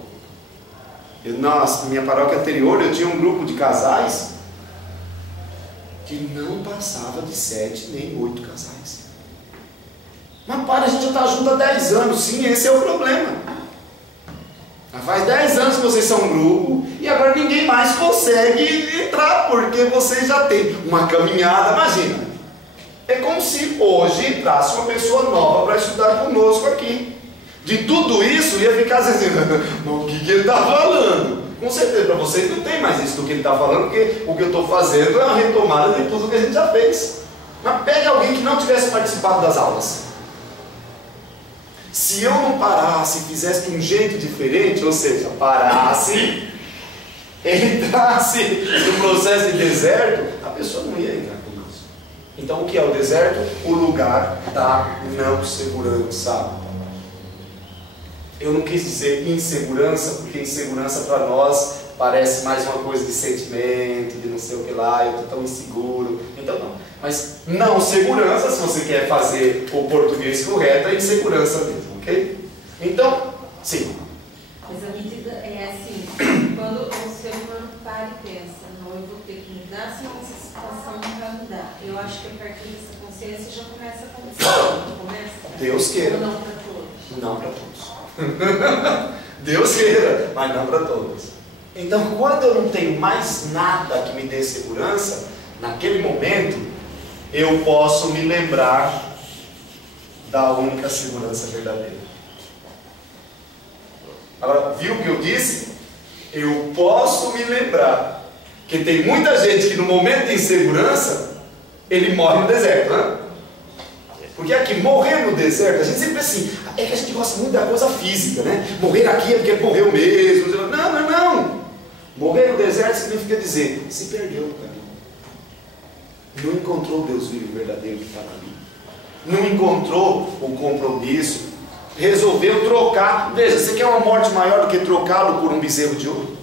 Na minha paróquia anterior, eu tinha um grupo de casais que não passava de 7 nem 8 casais. Mas para, a gente já está junto há 10 anos. Sim, esse é o problema. Faz 10 anos que vocês são um grupo e agora ninguém mais consegue entrar, porque vocês já têm uma caminhada. Imagina, é como se hoje entrasse uma pessoa nova para estudar conosco aqui. De tudo isso ia ficar assim, o que ele está falando? Com certeza para vocês não tem mais isso do que ele está falando, porque o que eu estou fazendo é uma retomada de tudo que a gente já fez. Mas pegue alguém que não tivesse participado das aulas. Se eu não parasse, fizesse de um jeito diferente, ou seja, parasse, entrasse no processo de deserto, a pessoa não ia entrar conosco. Então o que é o deserto? O lugar da não segurança. Eu não quis dizer insegurança, porque insegurança para nós parece mais uma coisa de sentimento, de não sei o que lá, eu estou tão inseguro. Então não. Mas não segurança, se você quer fazer o português correto, é insegurança mesmo, ok? Então, sim. Mas a medida é assim, quando o ser humano para e pensa, não, eu vou ter que mudar, senão essa situação não vai mudar. Eu acho que a partir dessa consciência já começa a acontecer. Não começa? Deus queira. Ou não para todos? Não para todos. Deus queira, mas não para todos. Então, quando eu não tenho mais nada que me dê segurança, naquele momento, eu posso me lembrar da única segurança verdadeira. Agora, viu o que eu disse? Eu posso me lembrar. Porque tem muita gente que no momento de insegurança, ele morre no deserto, né? Porque aqui, morrer no deserto, a gente sempre assim, é que a gente gosta muito da coisa física, né? Morrer aqui é porque ele morreu mesmo. Não, não, não. Morrer no deserto significa dizer, se perdeu no caminho. Não encontrou o Deus vivo e verdadeiro que estava ali. Não encontrou o compromisso. Resolveu trocar. Veja, você quer uma morte maior do que trocá-lo por um bezerro de ouro?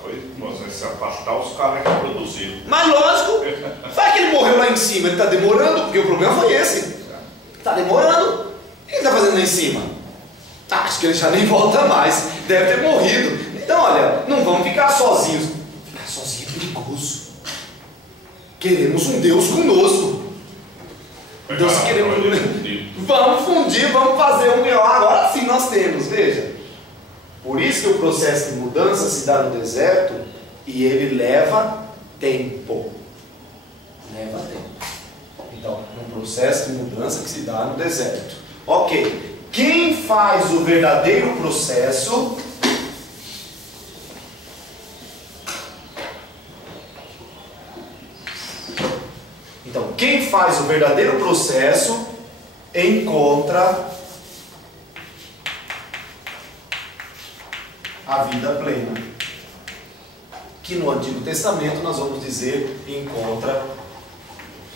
Foi se afastar os caras que produziram. Mas lógico, vai que ele morreu lá em cima, ele está demorando, porque o problema foi esse. Está demorando. O que ele está fazendo lá em cima? Acho que ele já nem volta mais. Deve ter morrido. Então, olha, não vamos ficar sozinhos. Ficar sozinho é perigoso. Queremos um Deus conosco. Então, se queremos. Vamos fundir, vamos fazer um melhor. Agora sim nós temos, veja. Por isso que o processo de mudança se dá no deserto e ele leva tempo. Leva tempo. Então, um processo de mudança que se dá no deserto. Ok. Quem faz o verdadeiro processo? Então, quem faz o verdadeiro processo encontra a vida plena. Que no Antigo Testamento nós vamos dizer encontra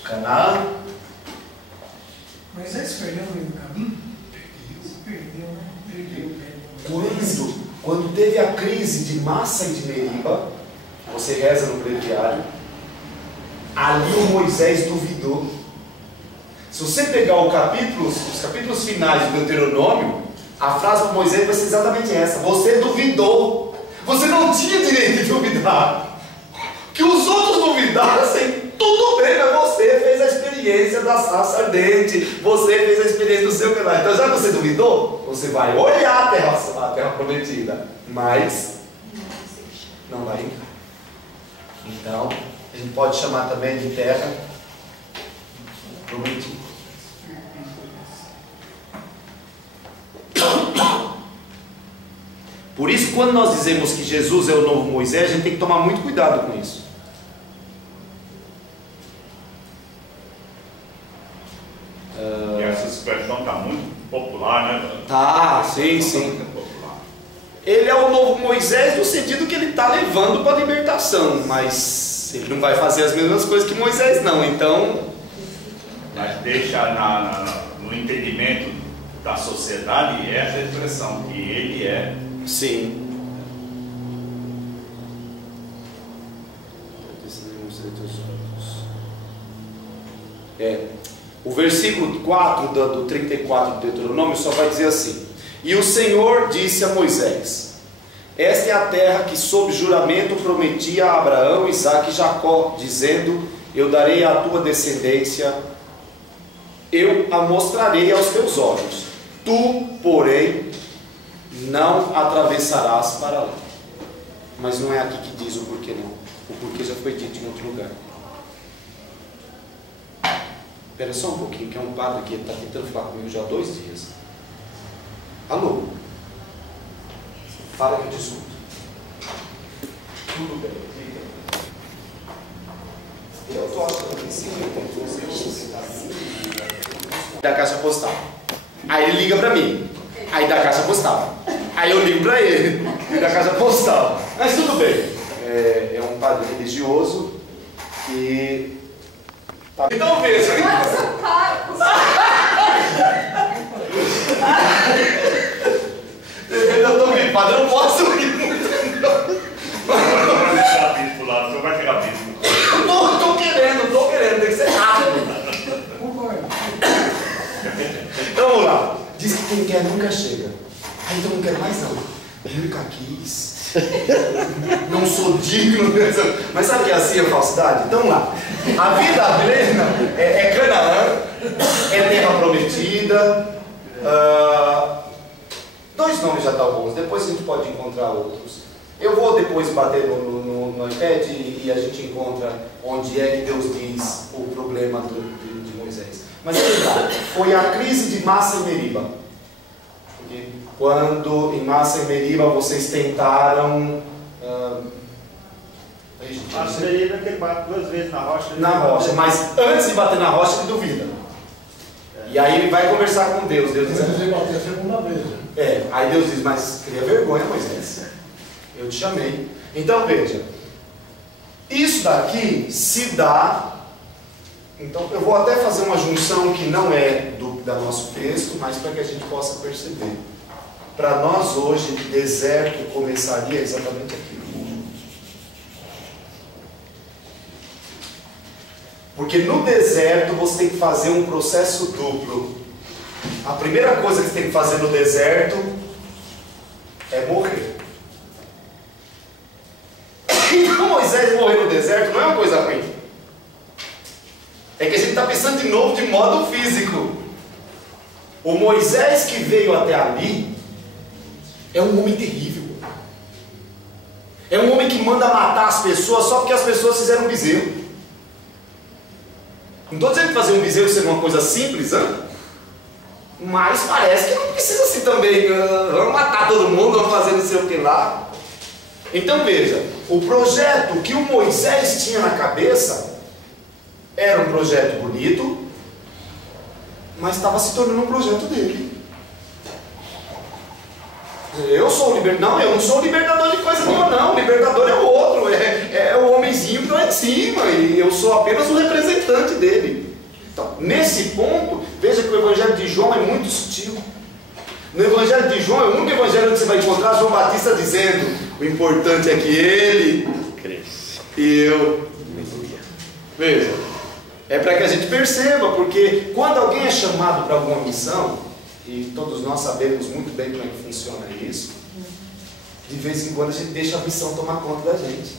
Canaã. Moisés perdeu no meio do caminho? Perdeu, né? Perdeu. Quando teve a crise de Massa e de Meriba, você reza no breviário, ali o Moisés duvidou. Se você pegar os capítulos finais do Deuteronômio, a frase para Moisés vai ser exatamente essa: você duvidou. Você não tinha direito de duvidar. Que os outros duvidassem, tudo bem, mas você fez a experiência da sarça ardente, você fez a experiência do seu canal. Então, já que você duvidou, você vai olhar a terra prometida, mas não vai entrar. Então, a gente pode chamar também de terra prometida. Por isso, quando nós dizemos que Jesus é o novo Moisés, a gente tem que tomar muito cuidado com isso. E essa expressão está muito popular, né? Tá, sim. Popular. Ele é o novo Moisés no sentido que ele está levando para a libertação, mas ele não vai fazer as mesmas coisas que Moisés, não. Então, Mas deixa no entendimento da sociedade essa expressão, que ele é. sim. O versículo 4 do 34 do Deuteronômio só vai dizer assim: e o Senhor disse a Moisés: esta é a terra que sob juramento prometi a Abraão, Isaque e Jacó, dizendo: eu darei à tua descendência, eu a mostrarei aos teus olhos, tu, porém, não atravessarás para lá. Mas não é aqui que diz o porquê não. O porquê já foi dito em outro lugar. Espera só um pouquinho, que é um padre que está tentando falar comigo já há 2 dias. Alô? Fala que eu te escuto. Tudo bem, diga. Eu estou achando que sim, da caixa postal. Aí ele liga para mim. Aí da caixa postal. Aí eu ligo para ele. Da caixa postal. Mas tudo bem. É um padre religioso que... Então veja. Eu estou gripado, eu não posso rir muito. Vai tirar bispo lá, você vai tirar bispo. Estou querendo, tem que ser rápido. Concordo. Então vamos lá. Diz que quem quer nunca chega. Ah, então não quero mais não. Nunca quis. Não sou digno dessa. Mas sabe o que é assim a falsidade? Então vamos lá. A vida plena é Canaã, é terra prometida. 2 nomes já estão bons, depois a gente pode encontrar outros. Eu vou depois bater no iPad e a gente encontra onde é que Deus diz o problema de Moisés. Mas é verdade, foi a crise de Massa e Meriba. Porque quando em Massa e Meriba vocês tentaram... Massa e Meriba que ele bate 2 vezes na rocha. Na rocha, mas antes de bater na rocha ele duvida. E aí ele vai conversar com Deus. Deus diz... Você bateu a segunda vez. Né? Aí Deus diz, mas cria vergonha, Moisés. Eu te chamei. Então veja, isso daqui se dá. Então eu vou até fazer uma junção que não é do nosso texto, mas para que a gente possa perceber. Para nós hoje, deserto começaria exatamente aqui. Porque no deserto você tem que fazer um processo duplo. A primeira coisa que você tem que fazer no deserto é morrer. Então Moisés morrer no deserto não é uma coisa ruim. É que a gente está pensando de novo de modo físico. O Moisés que veio até ali é um homem terrível. É um homem que manda matar as pessoas só porque as pessoas fizeram um bezerro. Não estou dizendo que fazer um bezerro seja uma coisa simples, hein? Mas parece que não precisa assim também. Vamos matar todo mundo, vamos fazer não sei o que lá. Então veja, o projeto que o Moisés tinha na cabeça era um projeto bonito, mas estava se tornando um projeto dele. Eu sou o libertador. Não, eu não sou o libertador de coisa nenhuma, não. O libertador é o outro, é o homenzinho que vai cima e eu sou apenas o representante dele. Então, nesse ponto, veja que o Evangelho de João é muito sutil. No Evangelho de João é o único evangelho onde você vai encontrar João Batista dizendo: o importante é que ele cresça e eu. Veja, é para que a gente perceba, porque quando alguém é chamado para alguma missão, e todos nós sabemos muito bem como é que funciona isso, de vez em quando a gente deixa a missão tomar conta da gente.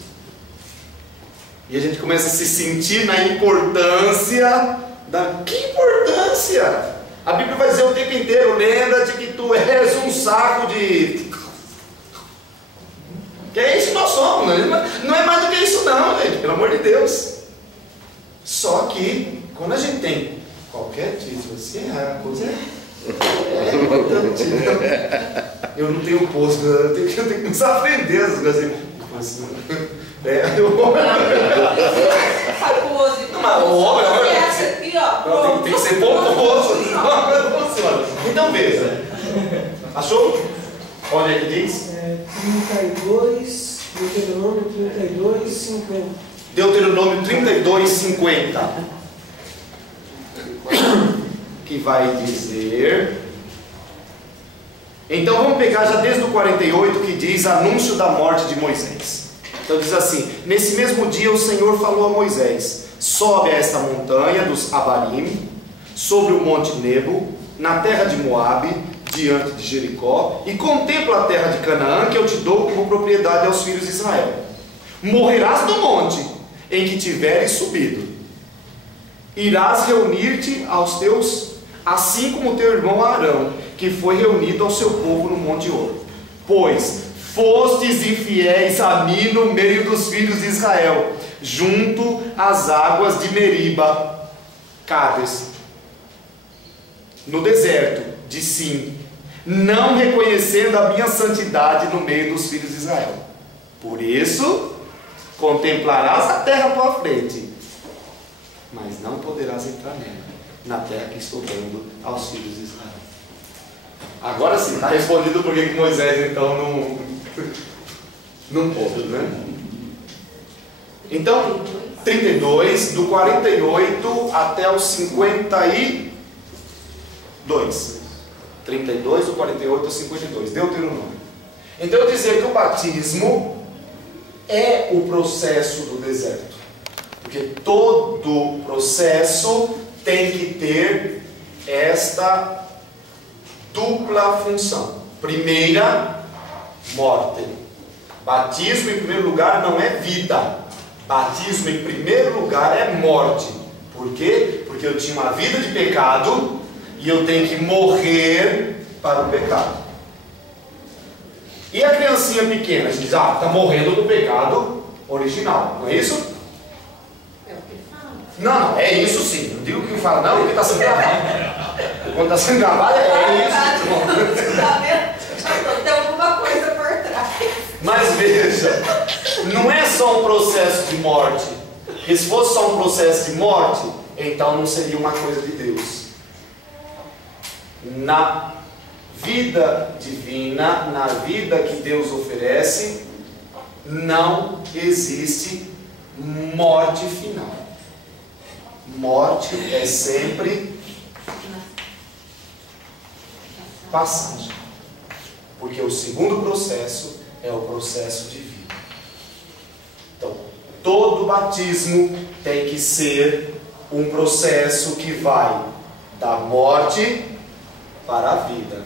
E a gente começa a se sentir na importância da... Que importância? A Bíblia vai dizer o tempo inteiro: lembra-te que tu és um saco de... Que é isso que nós somos, não é mais do que isso não, gente, pelo amor de Deus. Só que, quando a gente tem qualquer título assim, a coisa é importante, né? Eu não tenho posto, eu tenho que começar a aprender essas coisas assim. Tem que ser pomposo. Então veja. Achou? Olha aí que diz. 32, Deuteronômio 32, 50. Deuteronômio 32, 50. Que vai dizer... Então vamos pegar já desde o 48, que diz anúncio da morte de Moisés. Então diz assim: nesse mesmo dia o Senhor falou a Moisés: sobe a esta montanha dos Abarim, sobre o monte Nebo, na terra de Moabe, diante de Jericó, e contempla a terra de Canaã, que eu te dou como propriedade aos filhos de Israel. Morrerás no monte em que tiveres subido. Irás reunir-te aos teus, assim como teu irmão Arão, que foi reunido ao seu povo no monte Hor. Pois fostes infiéis a mim no meio dos filhos de Israel, junto às águas de Meriba, Cádiz, no deserto de Sim, não reconhecendo a minha santidade no meio dos filhos de Israel. Por isso, contemplarás a terra à tua frente, mas não poderás entrar nela, na terra que estou dando aos filhos de Israel. Agora sim, está respondido por que Moisés então não pôde, né? Então, 32, do 48 até o 52. 32, do 48 ao 52, Deuteronômio. Então eu dizer que o batismo é o processo do deserto. Porque todo processo tem que ter esta dupla função. Primeira, morte. Batismo em primeiro lugar não é vida. Batismo em primeiro lugar é morte. Por quê? Porque eu tinha uma vida de pecado e eu tenho que morrer para o pecado. E a criancinha pequena, a gente diz: está morrendo do pecado original, não é isso? É o que fala. Não, é isso sim. Não digo que fala, não, porque está sendo gravado. Quando está sendo gravado, é isso. Está vendo? Tem alguma coisa por trás. Mas veja, não é só um processo de morte. Porque se fosse só um processo de morte, então não seria uma coisa de Deus. Na vida divina, na vida que Deus oferece, não existe morte final. Morte é sempre passagem. Porque o segundo processo é o processo de vida. Então, todo batismo tem que ser um processo que vai da morte para a vida.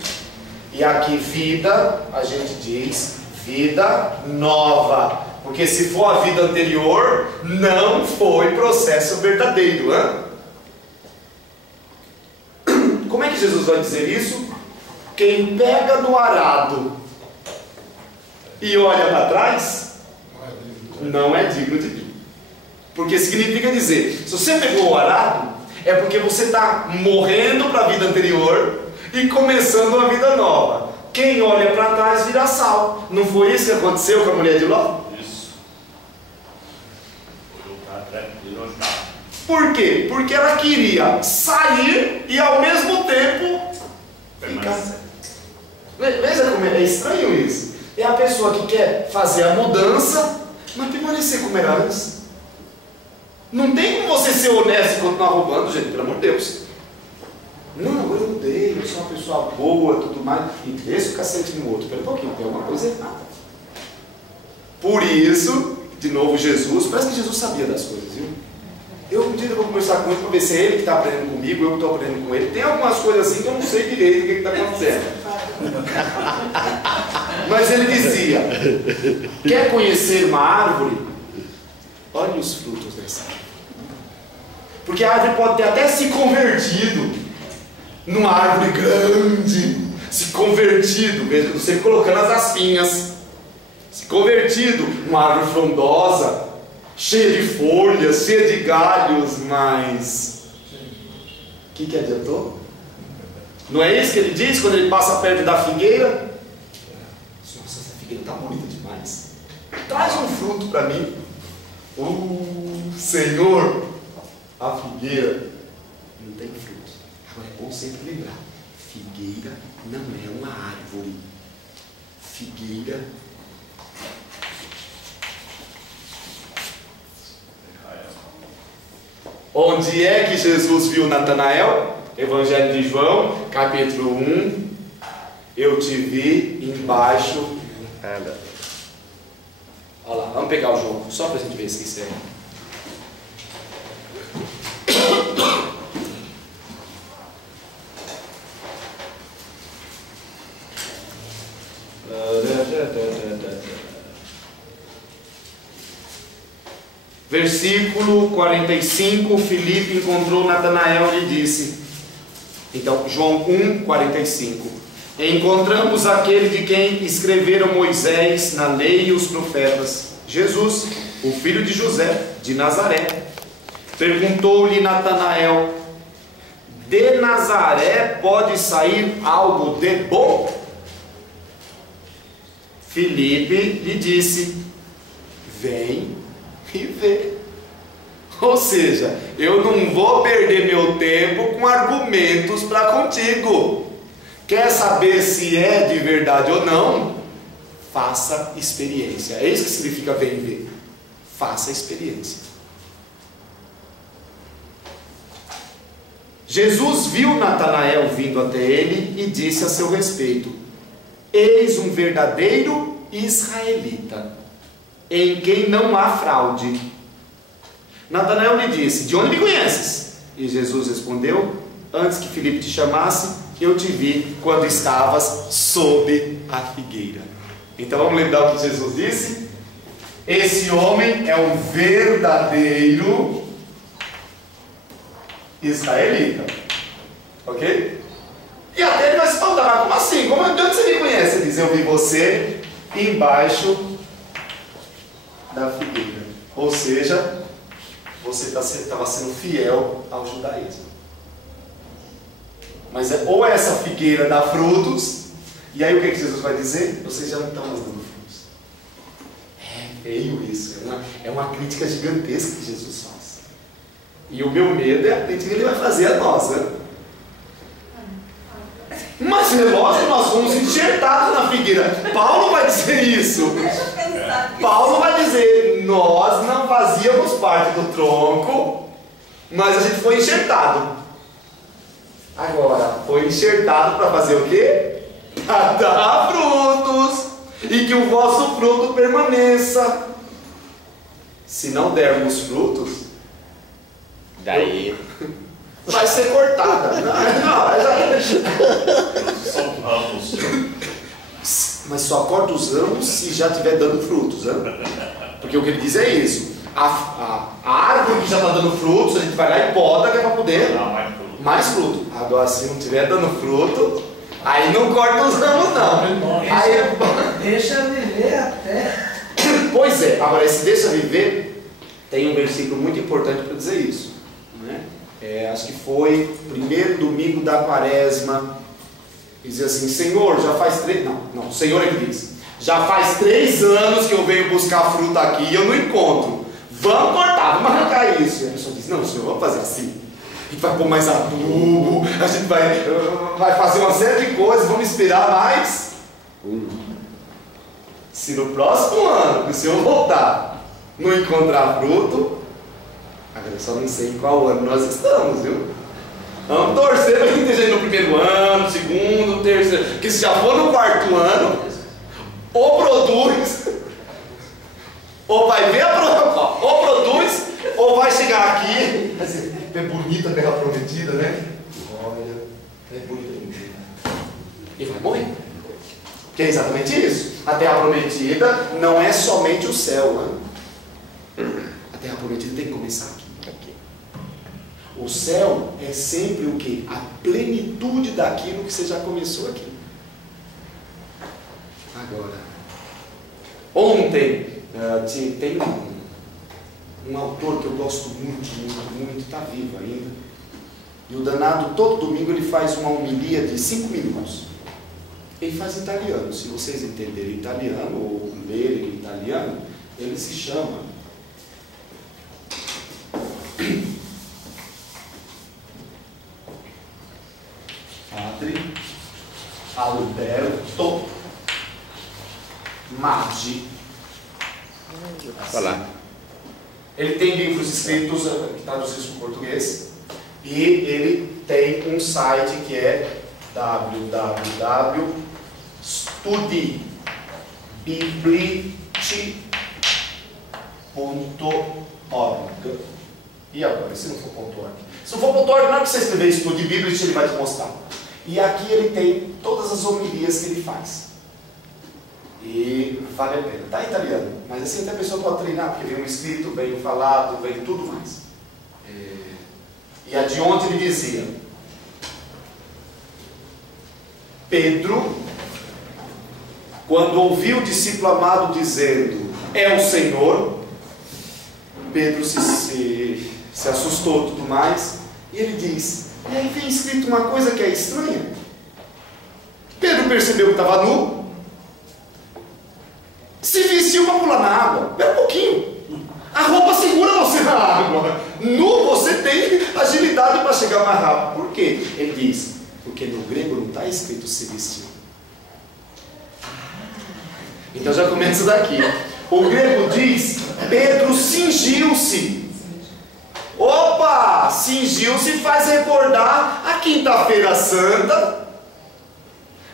E aqui vida, a gente diz vida nova. Porque se for a vida anterior, não foi processo verdadeiro. Hein? Como é que Jesus vai dizer isso? Quem pega no arado e olha para trás, não é digno de mim. Porque significa dizer, se você pegou o arado, é porque você está morrendo para a vida anterior e começando uma vida nova. Quem olha para trás vira sal. Não foi isso que aconteceu com a mulher de Ló? Isso. Por quê? Porque ela queria sair e ao mesmo tempo ficar. Veja como é estranho isso. É a pessoa que quer fazer a mudança, mas permanecer como era antes. Não tem como você ser honesto e continuar roubando, gente, pelo amor de Deus. Não, eu mudei, eu sou uma pessoa boa, tudo mais. E deixa o cacete no outro. Pera um pouquinho, tem alguma coisa errada. Por isso, de novo, Jesus, parece que Jesus sabia das coisas, viu? Um dia eu vou conversar com ele para ver se é ele que está aprendendo comigo, eu que estou aprendendo com ele. Tem algumas coisas assim que eu não sei direito o que está acontecendo. Mas ele dizia: quer conhecer uma árvore? Olhe os frutos dessa árvore. Porque a árvore pode ter até se convertido numa árvore grande, se convertido, mesmo sempre colocando as aspinhas, se convertido numa árvore frondosa, cheia de folhas, cheia de galhos, mas o que adiantou? Não é isso que ele diz quando ele passa perto da figueira? Nossa, essa figueira está bonita demais. Traz um fruto para mim. Senhor, a figueira não tem fruto. Agora é bom sempre lembrar: figueira não é uma árvore. Figueira onde é que Jesus viu Natanael? Evangelho de João, capítulo 1. Eu te vi embaixo. Olha lá, vamos pegar o João, só para a gente ver se isso é. Versículo 45, Filipe encontrou Natanael e disse, então, João 1, 45, encontramos aquele de quem escreveram Moisés na lei e os profetas, Jesus, o filho de José, de Nazaré. Perguntou-lhe Natanael, de Nazaré pode sair algo de bom? Filipe lhe disse, vem e vê. Ou seja, eu não vou perder meu tempo com argumentos para contigo. Quer saber se é de verdade ou não? Faça experiência. É isso que significa vem e vê. Faça experiência. Jesus viu Natanael vindo até ele e disse a seu respeito, eis um verdadeiro israelita, em quem não há fraude. Natanael lhe disse, de onde me conheces? E Jesus respondeu, antes que Filipe te chamasse, eu te vi quando estavas sob a figueira. Então vamos lembrar o que Jesus disse? Esse homem é um verdadeiro israelita. Ok? E até ele vai se faltar, como assim? De onde você me conhece? Ele diz, eu vi você embaixo da figueira. Ou seja, você estava sendo fiel ao judaísmo. Mas ou essa figueira dá frutos, e aí o que Jesus vai dizer? Vocês já não estão mais dando frutos. É feio isso, é uma crítica gigantesca que Jesus faz. E o meu medo é a crítica que ele vai fazer a nós, né? Mas é lógico que nós fomos enxertados na figueira. Paulo vai dizer isso. Paulo vai dizer, nós não fazíamos parte do tronco, mas a gente foi enxertado. Agora, foi enxertado para fazer o quê? Para dar frutos, e que o vosso fruto permaneça. Se não dermos frutos, daí vai ser cortada. São ramos. Mas só corta os ramos se já estiver dando frutos, né? Porque o que ele diz é isso. A árvore que já está dando frutos, a gente vai lá e poda, que é para poder mais fruto. Agora, se não estiver dando fruto, aí não corta os ramos, não. Deixa viver até. Pois é, agora esse deixa viver tem um versículo muito importante para dizer isso, né? Acho que foi o primeiro domingo da quaresma. Diz assim, Senhor, já faz 3... Não, o Senhor é que diz, já faz 3 anos que eu venho buscar fruta aqui e eu não encontro. Vamos cortar, vamos arrancar isso. E a pessoa diz, não, Senhor, vamos fazer assim. A gente vai pôr mais adubo, a gente vai fazer uma série de coisas, vamos esperar mais. Se no próximo ano, que o Senhor voltar, não encontrar fruto, Agora eu só não sei em qual ano nós estamos, viu? Vamos torcer para a gente esteja no primeiro ano, segundo, terceiro. Porque se já for no quarto ano, ou produz, ou vai ver a prova, ou produz, ou vai chegar aqui. É bonita a terra prometida, né? Olha, é bonita. E vai morrer. Que é exatamente isso. A terra prometida não é somente o céu, né? A terra prometida tem que começar aqui. O céu é sempre o quê? A plenitude daquilo que você já começou aqui. Agora, ontem tem um autor que eu gosto muito, está vivo ainda. E o danado, todo domingo, ele faz uma homilia de 5 minutos. Ele faz italiano. Se vocês entenderem italiano ou lerem italiano, ele se chama Padre Alberto Maggi. Falar. Ele tem livros escritos, traduzidos para o português, e ele tem um site que é www.studibiblici.org. E agora, se não for .org? Se não for .org, na hora que você escrever Estude Biblici, ele vai te mostrar. E aqui ele tem todas as homilias que ele faz. E vale a pena. Está em italiano, mas assim até a pessoa pode treinar, porque vem um escrito, bem falado, vem tudo mais. E adiante ele dizia: Pedro, quando ouviu o discípulo amado dizendo, é o Senhor, Pedro se assustou e tudo mais, e ele diz, e aí vem escrito uma coisa que é estranha. Pedro percebeu que estava nu, se vestiu para pular na água. Espera um pouquinho, a roupa segura você na água, nu você tem agilidade para chegar mais rápido. Por quê? Ele diz, porque no grego não está escrito se vestiu. Então já começa daqui. O grego diz, Pedro cingiu-se. Opa! Cingiu-se faz recordar a quinta-feira santa.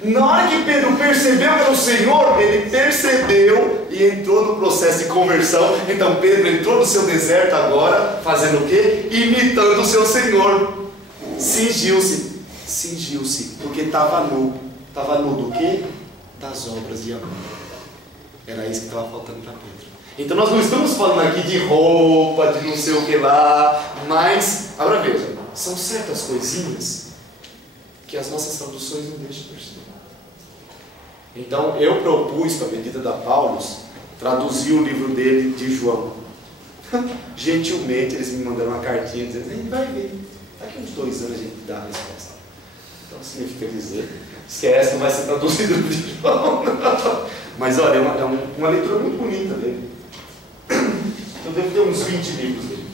Na hora que Pedro percebeu que era o Senhor, ele percebeu e entrou no processo de conversão. Então Pedro entrou no seu deserto agora, fazendo o quê? Imitando o seu Senhor. Cingiu-se. Cingiu-se, porque estava nu. Estava nu do quê? Das obras de amor. Era isso que estava faltando para Pedro. Então nós não estamos falando aqui de roupa, de não sei o que lá, mas, agora veja, são certas coisinhas que as nossas traduções não deixam perceber. Então eu propus, com a medida da Paulus, traduzir o livro dele de João. Gentilmente eles me mandaram uma cartinha dizendo, a gente vai ver, daqui uns 2 anos a gente dá a resposta. Então significa dizer, esquece, não vai ser traduzido de João. Mas olha, é uma leitura muito bonita dele. Eu devo ter uns 20 livros dele,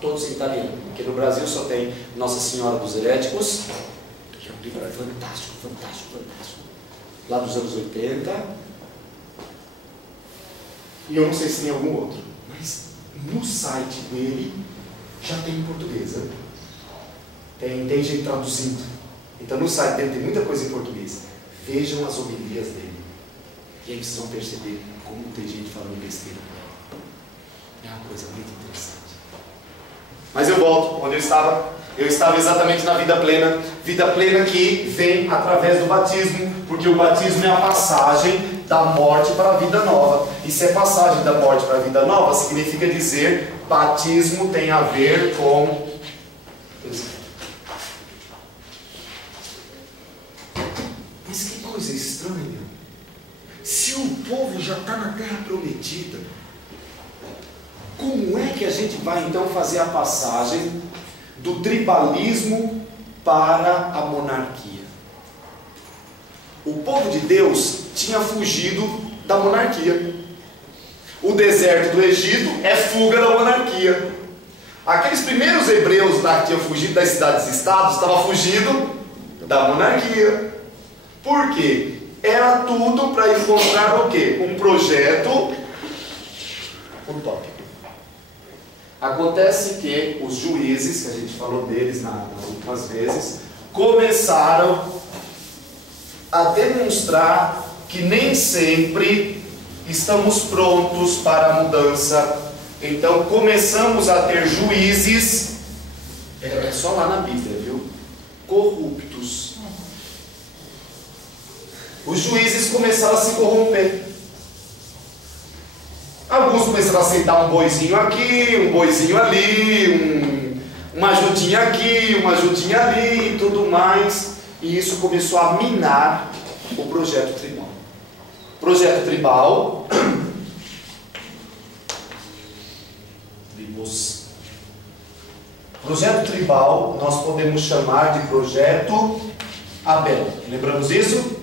todos em italiano, porque no Brasil só tem Nossa Senhora dos Heréticos, que é um livro fantástico, lá dos anos 80, e eu não sei se tem algum outro, mas no site dele já tem em português, né? Tem gente traduzindo. Então no site dele tem muita coisa em português. Vejam as homilias dele, e aí vocês vão perceber como tem gente falando besteira. É uma coisa muito interessante. Mas eu volto onde eu estava. Eu estava exatamente na vida plena que vem através do batismo, porque o batismo é a passagem da morte para a vida nova. E se é passagem da morte para a vida nova, significa dizer, batismo tem a ver com... Mas que coisa estranha. Se o povo já está na terra prometida, como é que a gente vai então fazer a passagem do tribalismo para a monarquia? O povo de Deus tinha fugido da monarquia. O deserto do Egito é fuga da monarquia. Aqueles primeiros hebreus lá que tinham fugido das cidades-estados estavam fugindo da monarquia. Por quê? Era tudo para encontrar o quê? Um projeto utópico. Acontece que os juízes, que a gente falou deles nas últimas vezes, começaram a demonstrar que nem sempre estamos prontos para a mudança. Então começamos a ter juízes, é só lá na Bíblia, viu? Corruptos. Os juízes começaram a se corromper. Alguns começaram a aceitar um boizinho aqui, um boizinho ali, uma ajudinha aqui, uma ajudinha ali e tudo mais. E isso começou a minar o projeto tribal. Projeto tribal. Projeto tribal nós podemos chamar de projeto Abel. Lembramos isso?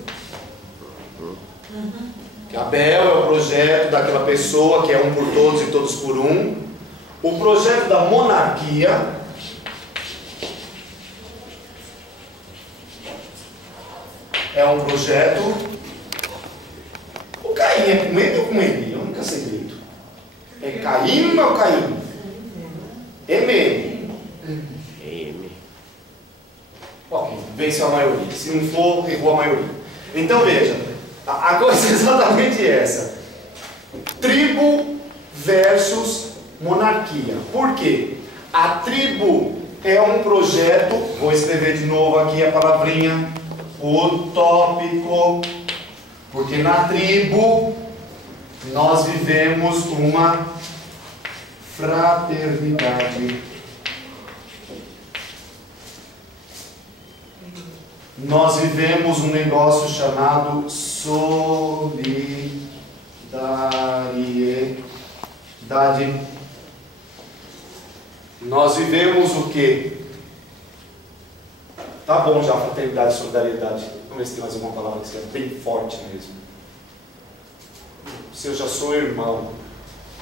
Que Abel é o projeto daquela pessoa que é um por todos e todos por um. O projeto da monarquia é um projeto. O Caim é com ele ou com ele? Eu nunca sei direito. É Caim ou Caim? M. Ok, venceu a maioria. Se não for, errou a maioria. Então veja, a coisa é exatamente essa: tribo versus monarquia. Por quê? A tribo é um projeto, vou escrever de novo aqui a palavrinha, utópico, porque na tribo nós vivemos uma fraternidade. Nós vivemos um negócio chamado solidariedade. Nós vivemos o quê? Tá bom já, fraternidade e solidariedade. Vamos ver se tem mais uma palavra que seja bem forte mesmo. Se eu já sou irmão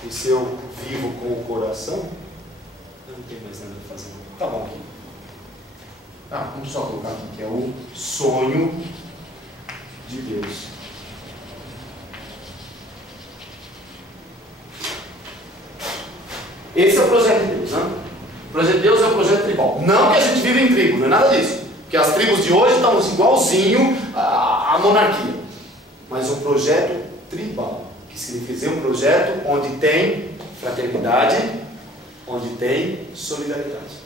e se eu vivo com o coração, eu não tenho mais nada a fazer. Tá bom aqui. Vamos só colocar aqui que é o sonho de Deus. Esse é o projeto de Deus, né? O projeto de Deus é o projeto tribal. Não que a gente vive em tribo, não é nada disso. Porque as tribos de hoje estão igualzinho à monarquia. Mas um projeto tribal, que significa um projeto onde tem fraternidade, onde tem solidariedade.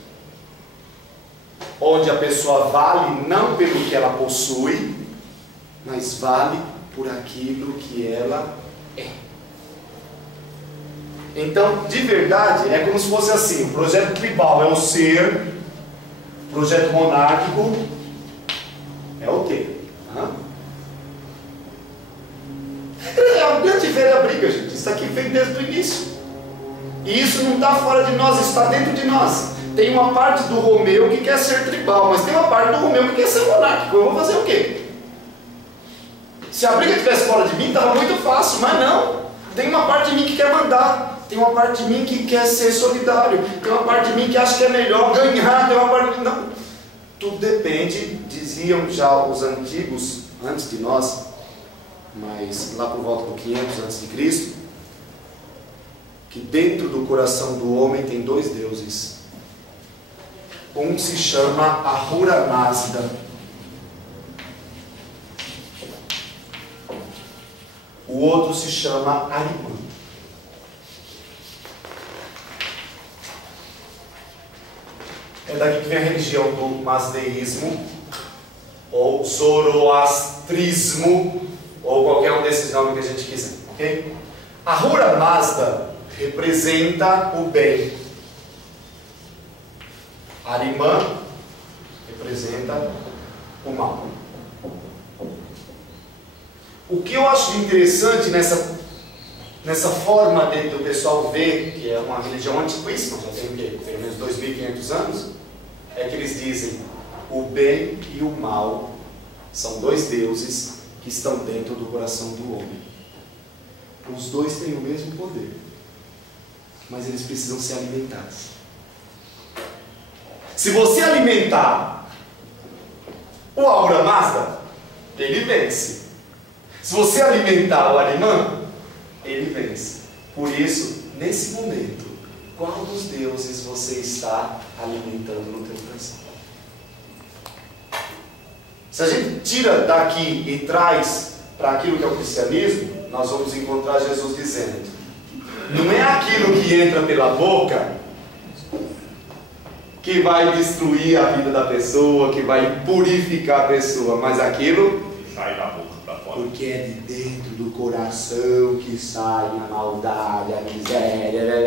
Onde a pessoa vale não pelo que ela possui, mas vale por aquilo que ela é. Então, de verdade, é como se fosse assim: o projeto tribal é o ser, o projeto monárquico é o quê? É uma grande e velha briga, gente. Isso aqui vem desde o início. E isso não está fora de nós, isso está dentro de nós. Tem uma parte do Romeu que quer ser tribal, mas tem uma parte do Romeu que quer ser monárquico. Eu vou fazer o quê? Se a briga estivesse fora de mim, estava muito fácil, mas não. Tem uma parte de mim que quer mandar, tem uma parte de mim que quer ser solidário, tem uma parte de mim que acha que é melhor ganhar, tem uma parte de... Não. Tudo depende, diziam já os antigos, antes de nós, mas lá por volta do 500 a.C., que dentro do coração do homem tem dois deuses. Um se chama Ahura Mazda. O outro se chama Arimã. É daqui que vem a religião do mazdeísmo, ou zoroastrismo, ou qualquer um desses nomes que a gente quiser, ok? Ahura Mazda representa o bem. Arimã representa o mal. O que eu acho interessante nessa forma do pessoal ver, que é uma religião antiquíssima, já tem o quê? Pelo menos 2.500 anos, é que eles dizem: o bem e o mal são dois deuses que estão dentro do coração do homem. Os dois têm o mesmo poder, mas eles precisam ser alimentados. Se você alimentar o Ahura Mazda, ele vence. Se você alimentar o Arimã, ele vence. Por isso, nesse momento, qual dos deuses você está alimentando no teu coração? Se a gente tira daqui e traz para aquilo que é o cristianismo, nós vamos encontrar Jesus dizendo: não é aquilo que entra pela boca que vai destruir a vida da pessoa, que vai purificar a pessoa, mas aquilo Que sai da boca para fora. porque é de dentro do coração que sai a maldade, a miséria,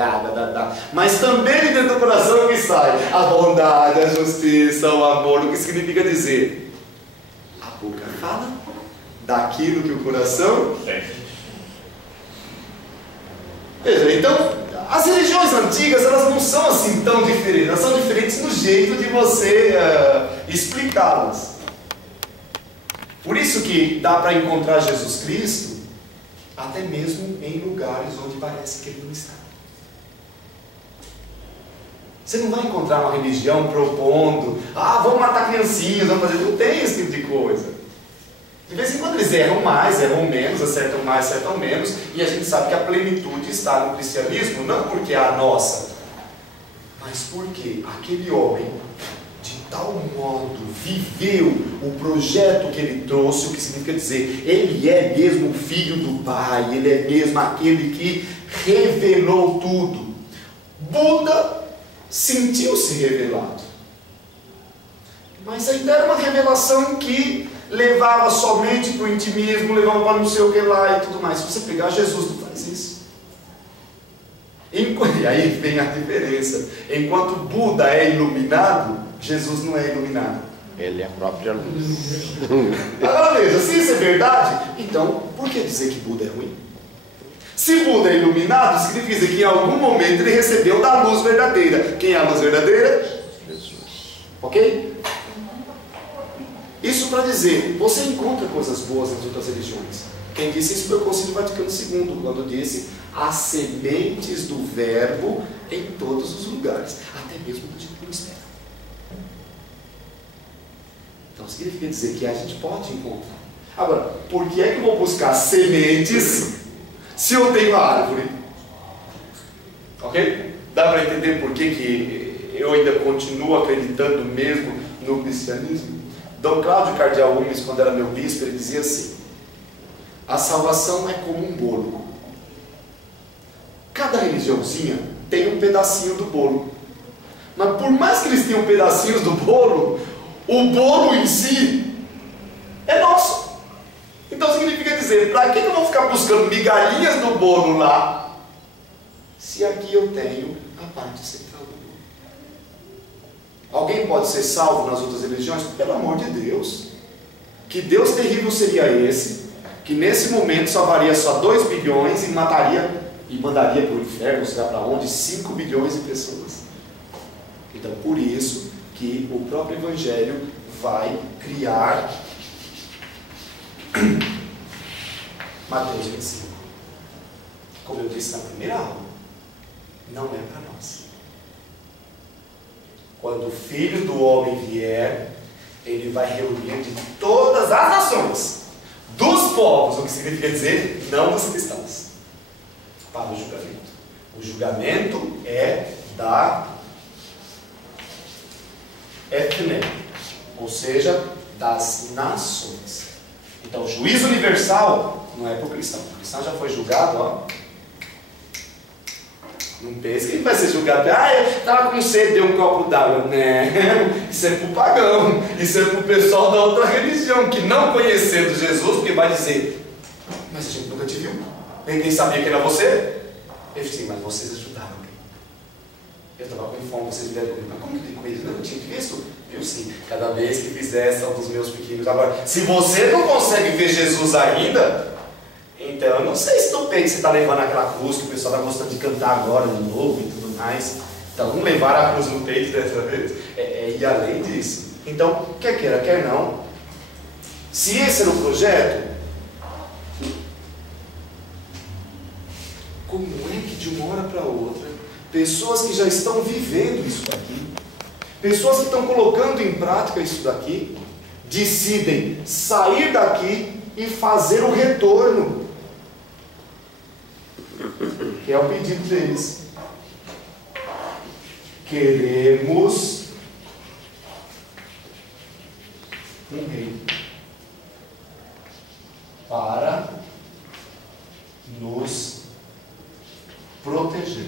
mas também de dentro do coração que sai a bondade, a justiça, o amor. O que significa dizer? A boca fala daquilo que o coração... Veja, então, as religiões antigas, elas não são assim tão diferentes, elas são diferentes no jeito de você explicá-las. Por isso que dá para encontrar Jesus Cristo até mesmo em lugares onde parece que Ele não está. Você não vai encontrar uma religião propondo: vamos matar criancinhas, vamos fazer... Não tem esse tipo de coisa. De vez em quando eles erram mais, erram menos, acertam mais, acertam menos, e a gente sabe que a plenitude está no cristianismo, não porque é a nossa, mas porque aquele homem, de tal modo, viveu o projeto que ele trouxe, o que significa dizer, ele é mesmo o filho do Pai, ele é mesmo aquele que revelou tudo. Buda sentiu-se revelado, mas ainda era uma revelação que levava somente para o intimismo, levava para não sei o que lá e tudo mais. Se você pegar Jesus, não faz isso. E aí vem a diferença. Enquanto Buda é iluminado, Jesus não é iluminado. Ele é a própria luz. Agora veja, se isso é verdade, então por que dizer que Buda é ruim? Se Buda é iluminado, significa dizer que em algum momento ele recebeu da luz verdadeira. Quem é a luz verdadeira? Jesus. Ok? Isso para dizer, você encontra coisas boas nas outras religiões. Quem disse isso foi o Concílio Vaticano II, quando disse: as sementes do verbo em todos os lugares, até mesmo no tipo ministério. Então significa dizer que a gente pode encontrar. Agora, por que é que eu vou buscar sementes se eu tenho a árvore? Ok? Dá para entender por que eu ainda continuo acreditando mesmo no cristianismo? Dom Cláudio Cardeal Umes, quando era meu bispo, ele dizia assim: a salvação é como um bolo. Cada religiãozinha tem um pedacinho do bolo, mas por mais que eles tenham pedacinhos do bolo, o bolo em si é nosso. Então significa dizer, para que eu vou ficar buscando migalhinhas do bolo lá, se aqui eu tenho a parte central do bolo? Alguém pode ser salvo nas outras religiões? Pelo amor de Deus! Que Deus terrível seria esse, que nesse momento salvaria só 2 bilhões e mataria e mandaria para o inferno, sei lá para onde, 5 bilhões de pessoas. Então, por isso que o próprio Evangelho vai criar Mateus 25. Como eu disse na primeira aula, não é para nós. Quando o Filho do Homem vier, Ele vai reunir de todas as nações, dos povos, o que significa dizer, não dos cristãos, para o julgamento. O julgamento é da etne, ou seja, das nações. Então, o juízo universal não é para o cristão. O cristão já foi julgado, ó. Não pense que ele vai ser julgado. Eu estava com sede, deu um copo d'água. Né? Isso é para o pagão. Isso é para o pessoal da outra religião, que não conhecendo Jesus, porque vai dizer: mas a gente nunca te viu. Ninguém sabia que era você. Eu disse: mas vocês ajudaram. Eu estava com fome, vocês vieram comigo. Mas como que tem comido? Não, eu tinha visto. Viu sim. Cada vez que fizesse um dos meus pequenos. Agora, se você não consegue ver Jesus ainda, então eu não sei se no peito você está levando aquela cruz que o pessoal está gostando de cantar agora de novo e tudo mais. Então, não levar a cruz no peito dessa vez é ir além disso. Então, quer queira, quer não, se esse era o projeto, como é que de uma hora para outra, pessoas que já estão vivendo isso daqui, pessoas que estão colocando em prática isso daqui, decidem sair daqui e fazer o retorno, que é o pedido deles. queremos um rei para nos proteger.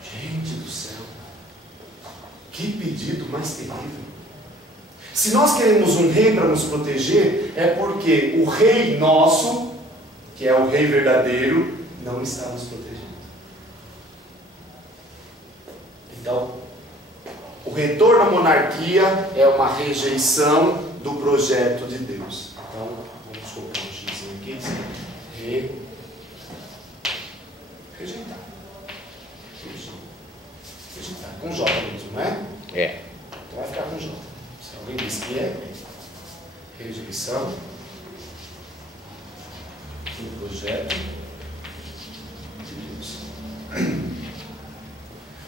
Gente do céu, que pedido mais terrível! Se nós queremos um rei para nos proteger, é porque o rei nosso, que é o rei verdadeiro, não está nos protegendo. Então, o retorno à monarquia é uma rejeição do projeto de Deus. Então, vamos colocar um xizinho aqui, rejeitar. Rejeitar. Com J mesmo, não é? É. Então vai ficar com J. Se alguém diz que é rejeição do projeto de Deus.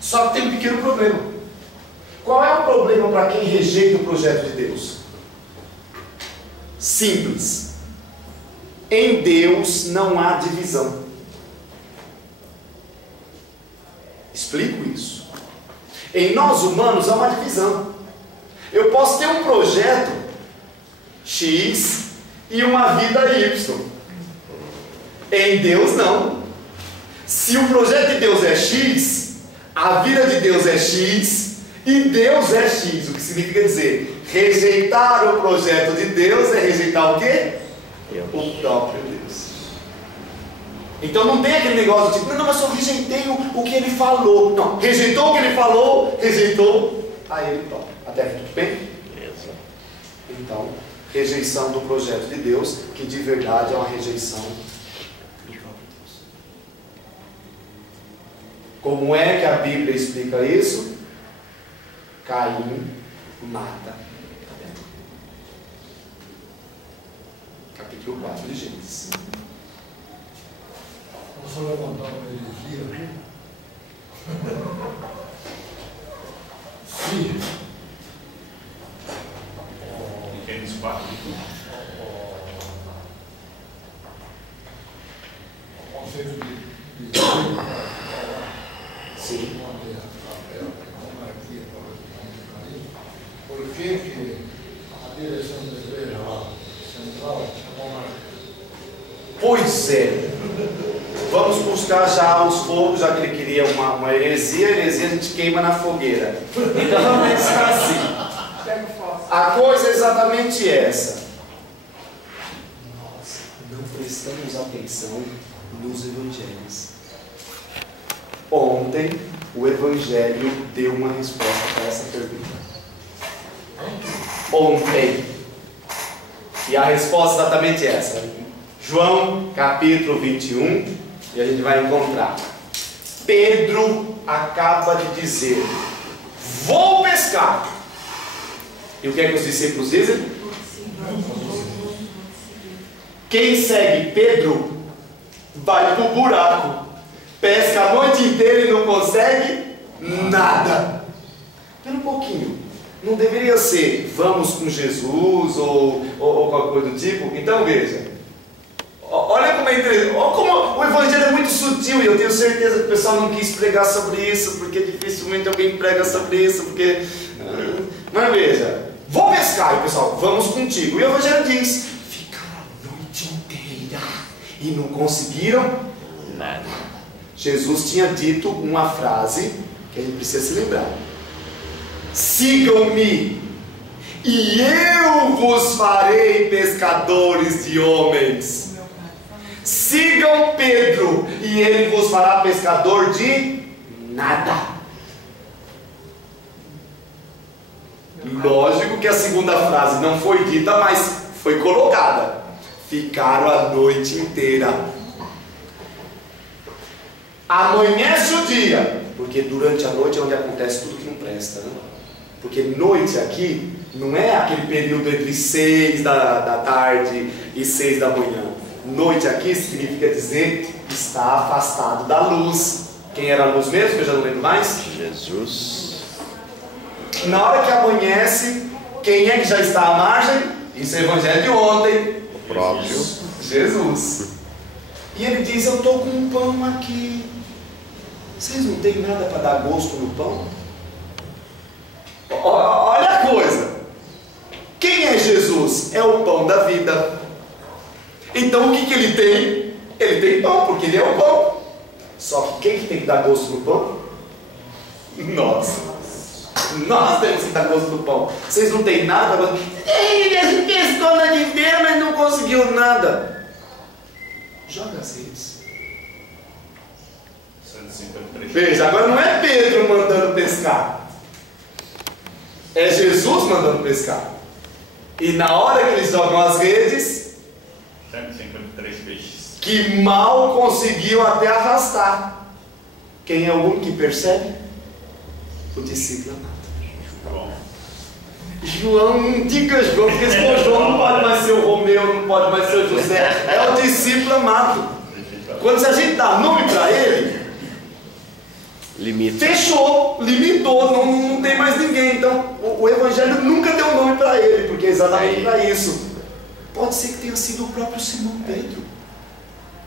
Só que tem um pequeno problema. Qual é o problema para quem rejeita o projeto de Deus? Simples. Em Deus não há divisão. Explico isso. Em nós humanos há uma divisão. Eu posso ter um projeto X e uma vida Y. Em Deus não. Se o projeto de Deus é X, a vida de Deus é X e Deus é X. O que significa dizer, rejeitar o projeto de Deus é rejeitar o quê? O próprio Deus. Então não tem aquele negócio de tipo, não, mas eu rejeitei o que ele falou. Não, rejeitou o que ele falou, rejeitou a ele próprio. Até aqui tudo bem? Então, rejeição do projeto de Deus, que de verdade é uma rejeição do próprio Deus. Como é que a Bíblia explica isso? Caim mata Abel. Capítulo 4 de Gênesis. Posso levantar uma heresia aqui? Sim. Gênesis 4. O conceito de Sim. Por que a direção da igreja lá central é monarquia? Pois é. Vamos buscar já os fogos, já que ele queria uma heresia. Heresia a gente queima na fogueira. Então vamos pensar assim. A coisa é exatamente essa. Nós não prestamos atenção nos evangelhos. Ontem o evangelho deu uma resposta para essa pergunta. Ontem. E a resposta é exatamente essa. João capítulo 21. E a gente vai encontrar. Pedro acaba de dizer: vou pescar. E o que é que os discípulos dizem? Quem segue Pedro vai para o buraco, pesca a noite inteira e não consegue nada. Espera um pouquinho. Não deveria ser vamos com Jesus ou qualquer coisa do tipo? Então veja. Olha como é interessante. Olha como o evangelho é muito sutil. E eu tenho certeza que o pessoal não quis pregar sobre isso, porque dificilmente alguém prega sobre isso, porque... Mas veja, vou pescar. E o pessoal, vamos contigo. E o evangelho diz, ficaram a noite inteira e não conseguiram nada. Jesus tinha dito uma frase que a gente precisa se lembrar: sigam-me e eu vos farei pescadores de homens. Sigam Pedro e ele vos fará pescador de nada. Lógico que a segunda frase não foi dita, mas foi colocada. Ficaram a noite inteira. Amanhece o dia, porque durante a noite é onde acontece tudo que não presta, né? Porque noite aqui não é aquele período entre 6 da tarde e 6 da manhã. Noite aqui significa dizer está afastado da luz. Quem era a luz mesmo? Que eu já não lembro mais. Jesus. Na hora que amanhece, quem é que já está à margem? Isso é o evangelho de ontem. O próprio Jesus. E ele diz: eu estou com um pão aqui. Vocês não têm nada para dar gosto no pão? Olha a coisa. Quem é Jesus? É o pão da vida. Então o que ele tem? Ele tem pão, porque ele é o pão. Só que quem que tem que dar gosto no pão? Nós. Nós temos que dar gosto do pão. Vocês não têm nada? A gente pescou na liveira, mas não conseguiu nada. Joga as redes. 153. Veja, agora não é Pedro mandando pescar. É Jesus mandando pescar. E na hora que eles jogam as redes, 153 peixes. que mal conseguiu até arrastar. Quem é o único que percebe? O discípulo amado. Bom. João, não diga João, porque se for João não pode mais ser o Romeu, não pode mais ser o José. É o discípulo amado. Quando a gente dá nome para ele, Limita. fechou, limitou, não tem mais ninguém. Então o Evangelho nunca deu nome para ele, porque é exatamente para isso. Pode ser que tenha sido o próprio Simão Pedro,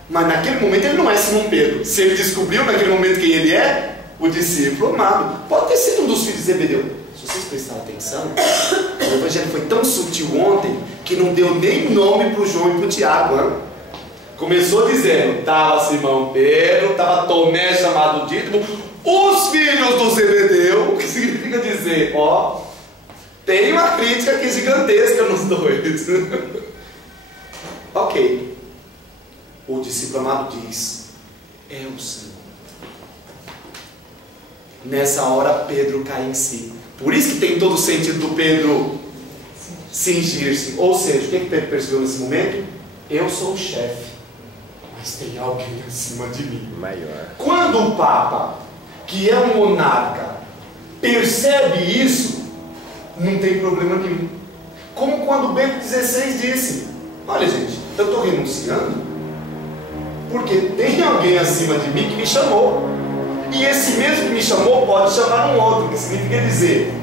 mas naquele momento ele não é Simão Pedro. Se ele descobriu naquele momento quem ele é, o discípulo amado, pode ter sido um dos filhos de Zebedeu. Se vocês prestarem atenção, o Evangelho foi tão sutil ontem que não deu nem nome para o João e para o Tiago, hein? Começou dizendo, estava Simão Pedro, estava Tomé chamado Dídimo, os filhos do Zebedeu, que significa dizer, ó, tem uma crítica aqui gigantesca nos dois. Ok. O discípulo amado diz, é o Senhor. Nessa hora Pedro cai em si. Por isso que tem todo o sentido do Pedro cingir-se. Ou seja, o que Pedro percebeu nesse momento? Eu sou o chefe, mas tem alguém acima de mim. Maior. Quando o Papa, que é um monarca, percebe isso, não tem problema nenhum. Como quando Bento XVI disse, olha gente, eu estou renunciando porque tem alguém acima de mim que me chamou. E esse mesmo que me chamou pode chamar um outro, que significa dizer,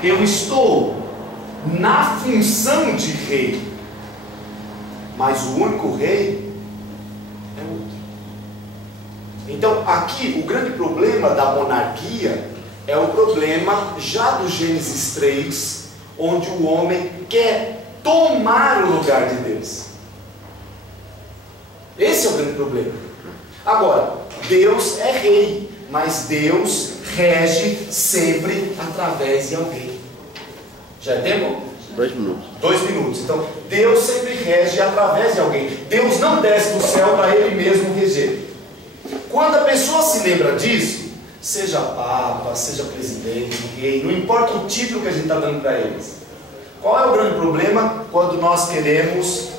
eu estou na função de rei, mas o único rei é outro. Então aqui o grande problema da monarquia é o problema já do Gênesis 3, onde o homem quer tomar o lugar de Deus. Esse é o grande problema. Agora, Deus é rei, mas Deus rege sempre através de alguém. Já é tempo? 2 minutos. 2 minutos. Então, Deus sempre rege através de alguém. Deus não desce do céu para Ele mesmo reger. Quando a pessoa se lembra disso, seja papa, seja presidente, rei, não importa o título que a gente está dando para eles. Qual é o grande problema quando nós queremos...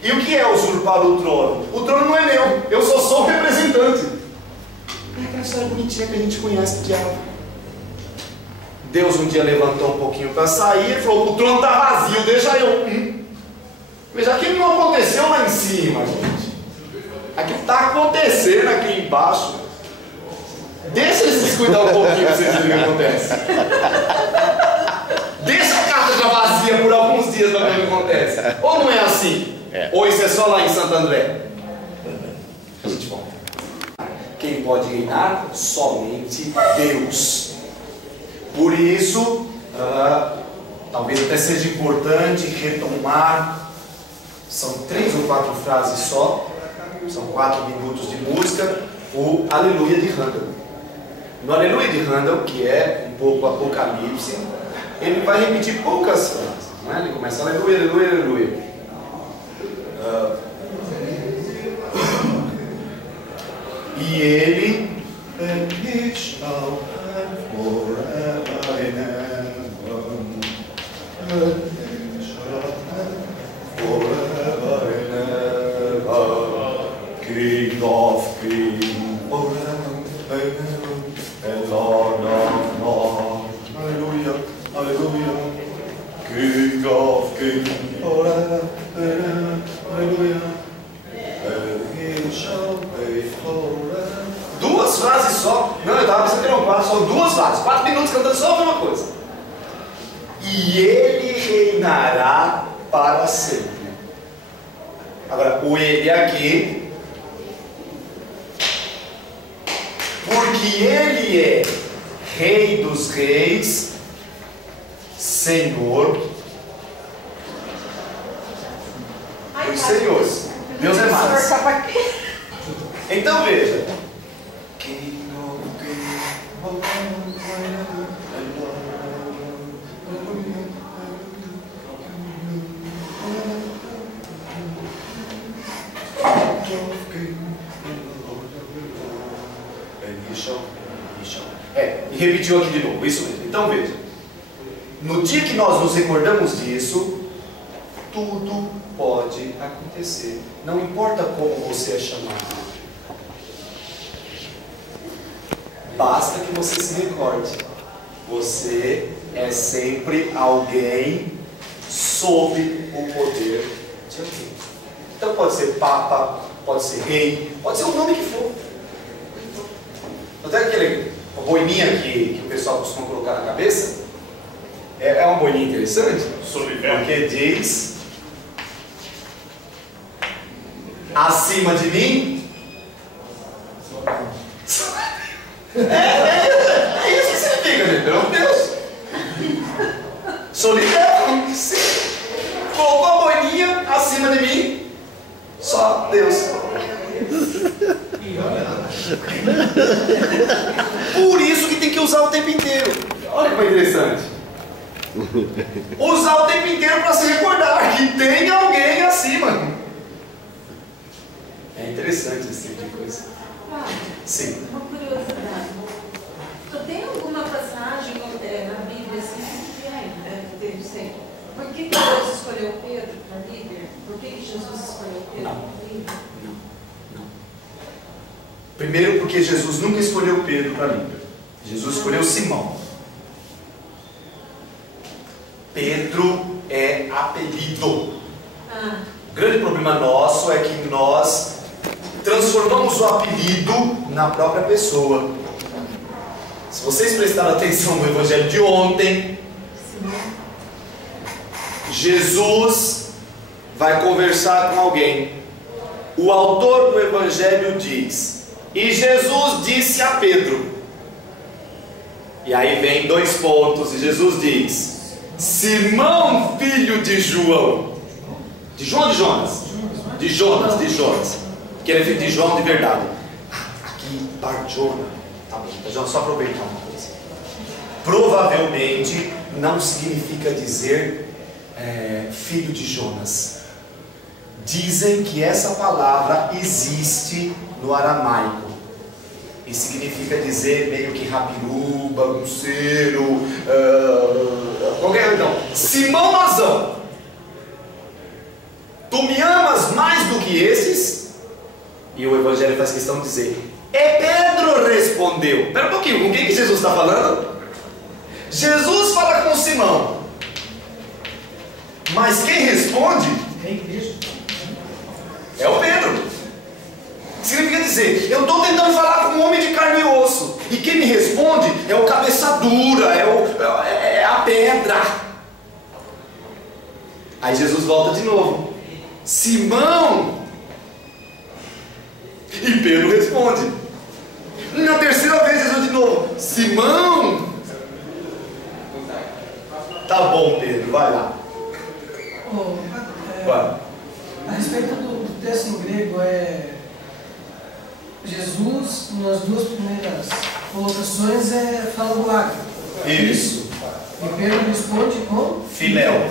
E o que é usurpar o trono? O trono não é meu, eu só sou o representante. É aquela história bonitinha que a gente conhece do diabo. Deus um dia levantou um pouquinho para sair e falou, o trono está vazio, deixa eu. Mas aquilo não aconteceu lá em cima, gente. Aquilo está acontecendo aqui embaixo. Deixa eles descuidar um pouquinho para vocês verem o que acontece. Deixa a cátedra vazia por alguns dias para ver o que acontece. Ou não é assim? É. Ou isso é só lá em Santo André? A gente volta. Quem pode reinar? Somente Deus. Por isso, talvez até seja importante retomar. São 3 ou 4 frases só. São 4 minutos de música. O Aleluia de Handel. No Aleluia de Handel, que é um pouco Apocalipse, ele vai repetir poucas frases. Não é? Ele começa Aleluia, Aleluia, Aleluia. E ele shall reign forever and ever. He shall reign forever and ever. King of kings, forever and ever, and Lord of lords. Hallelujah, hallelujah. King of kings, forever and ever. Hallelujah. And he shall reign forever. 2 frases só. Não, eu estava pensando que eram 4, são 2 frases. 4 minutos cantando só a mesma coisa. e ele reinará para sempre. Agora, o ele aqui, porque ele é Rei dos Reis, Senhor dos Senhores. Deus é mais. Então veja. E repetiu aqui de novo, isso mesmo. Então veja, no dia que nós nos recordamos disso, tudo pode acontecer. Não importa como você é chamado, basta que você se recorde. Você é sempre alguém sob o poder de alguém. Então pode ser papa, pode ser rei, pode ser o nome que for. Até aquele boininha que o pessoal costuma colocar na cabeça, é uma boininha interessante, porque diz: acima de mim. É isso que significa, gente, pelo amor de Deus. Solidário, sim. Colocou a boininha acima de mim, só Deus. Por isso que tem que usar o tempo inteiro. Olha que coisa interessante. Usar o tempo inteiro para se recordar que tem alguém acima. É interessante esse tipo de coisa. Sim. Uma curiosidade. Tem alguma passagem na Bíblia assim que deve ser? Por que Deus escolheu Pedro para líder? Por que Jesus escolheu Pedro para líder? Primeiro, porque Jesus nunca escolheu Pedro para líder. Jesus escolheu Simão. Pedro é apelido. O grande problema nosso é que nós transformamos o apelido na própria pessoa. Se vocês prestaram atenção no evangelho de ontem, Jesus vai conversar com alguém. O autor do evangelho diz: e Jesus disse a Pedro. E aí vem 2 pontos, e Jesus diz: Simão, filho de João. De João ou de Jonas? De Jonas, de Jonas. Que ele é filho de João de verdade. Aqui, Bar-Jona. Tá bom, então só aproveitar uma coisa. Provavelmente não significa dizer filho de Jonas. Dizem que essa palavra existe no aramaico e significa dizer meio que rapiru, bagunceiro, qualquer então. Simão Mazão, tu me amas mais do que esses? E o evangelho faz questão de dizer: e Pedro respondeu. Espera um pouquinho, com quem que Jesus está falando? Jesus fala com Simão, mas quem responde é o Pedro. Significa dizer: eu estou tentando falar com um homem de carne e osso, e quem me responde é o cabeça dura, é a pedra. Aí Jesus volta de novo: Simão. E Pedro responde. Na terceira vez Jesus de novo: Simão. Tá bom, Pedro, vai lá. Vai. A respeito do texto em grego, Jesus, nas 2 primeiras colocações, fala do ágape. Isso. E Pedro responde com Filéu.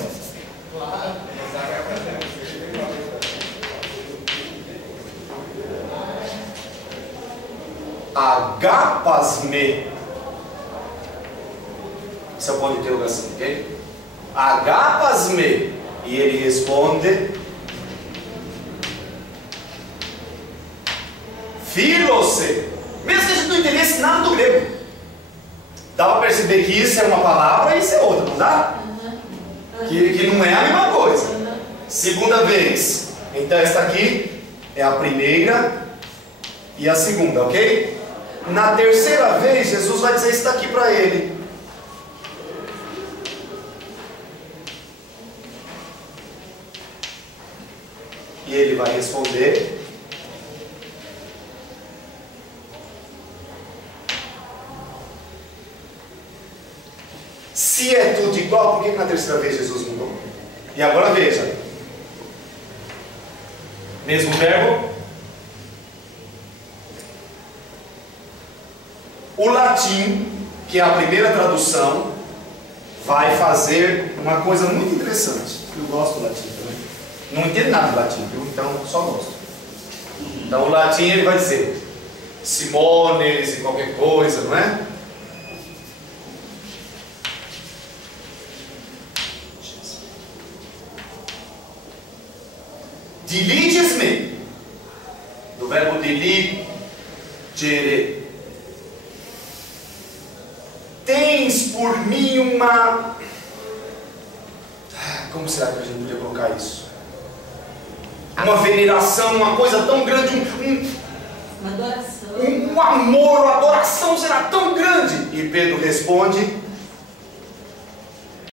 Agapasme. Isso é um ponto de interrogação, ok? Agapasme. E ele responde Filose. Mesmo que a gente não entendesse nada do grego, dá para perceber que isso é uma palavra e isso é outra, não dá? Que não é a mesma coisa. Segunda vez. Então esta aqui é a primeira e a segunda, ok? Na terceira vez Jesus vai dizer isso daqui para ele. ele vai responder. Se é tudo igual, por que na terceira vez Jesus mudou? E agora veja. Mesmo verbo. O latim, que é a primeira tradução, vai fazer uma coisa muito interessante. Eu gosto do latim também. Não entendo nada do latim, viu? Então só gosto. Então o latim ele vai dizer Simones e qualquer coisa, não é? Diliges-me, do verbo diligere. Tens por mim uma... Como será que a gente podia colocar isso? Uma veneração, uma coisa tão grande, Uma adoração. um amor, uma adoração será tão grande. E Pedro responde: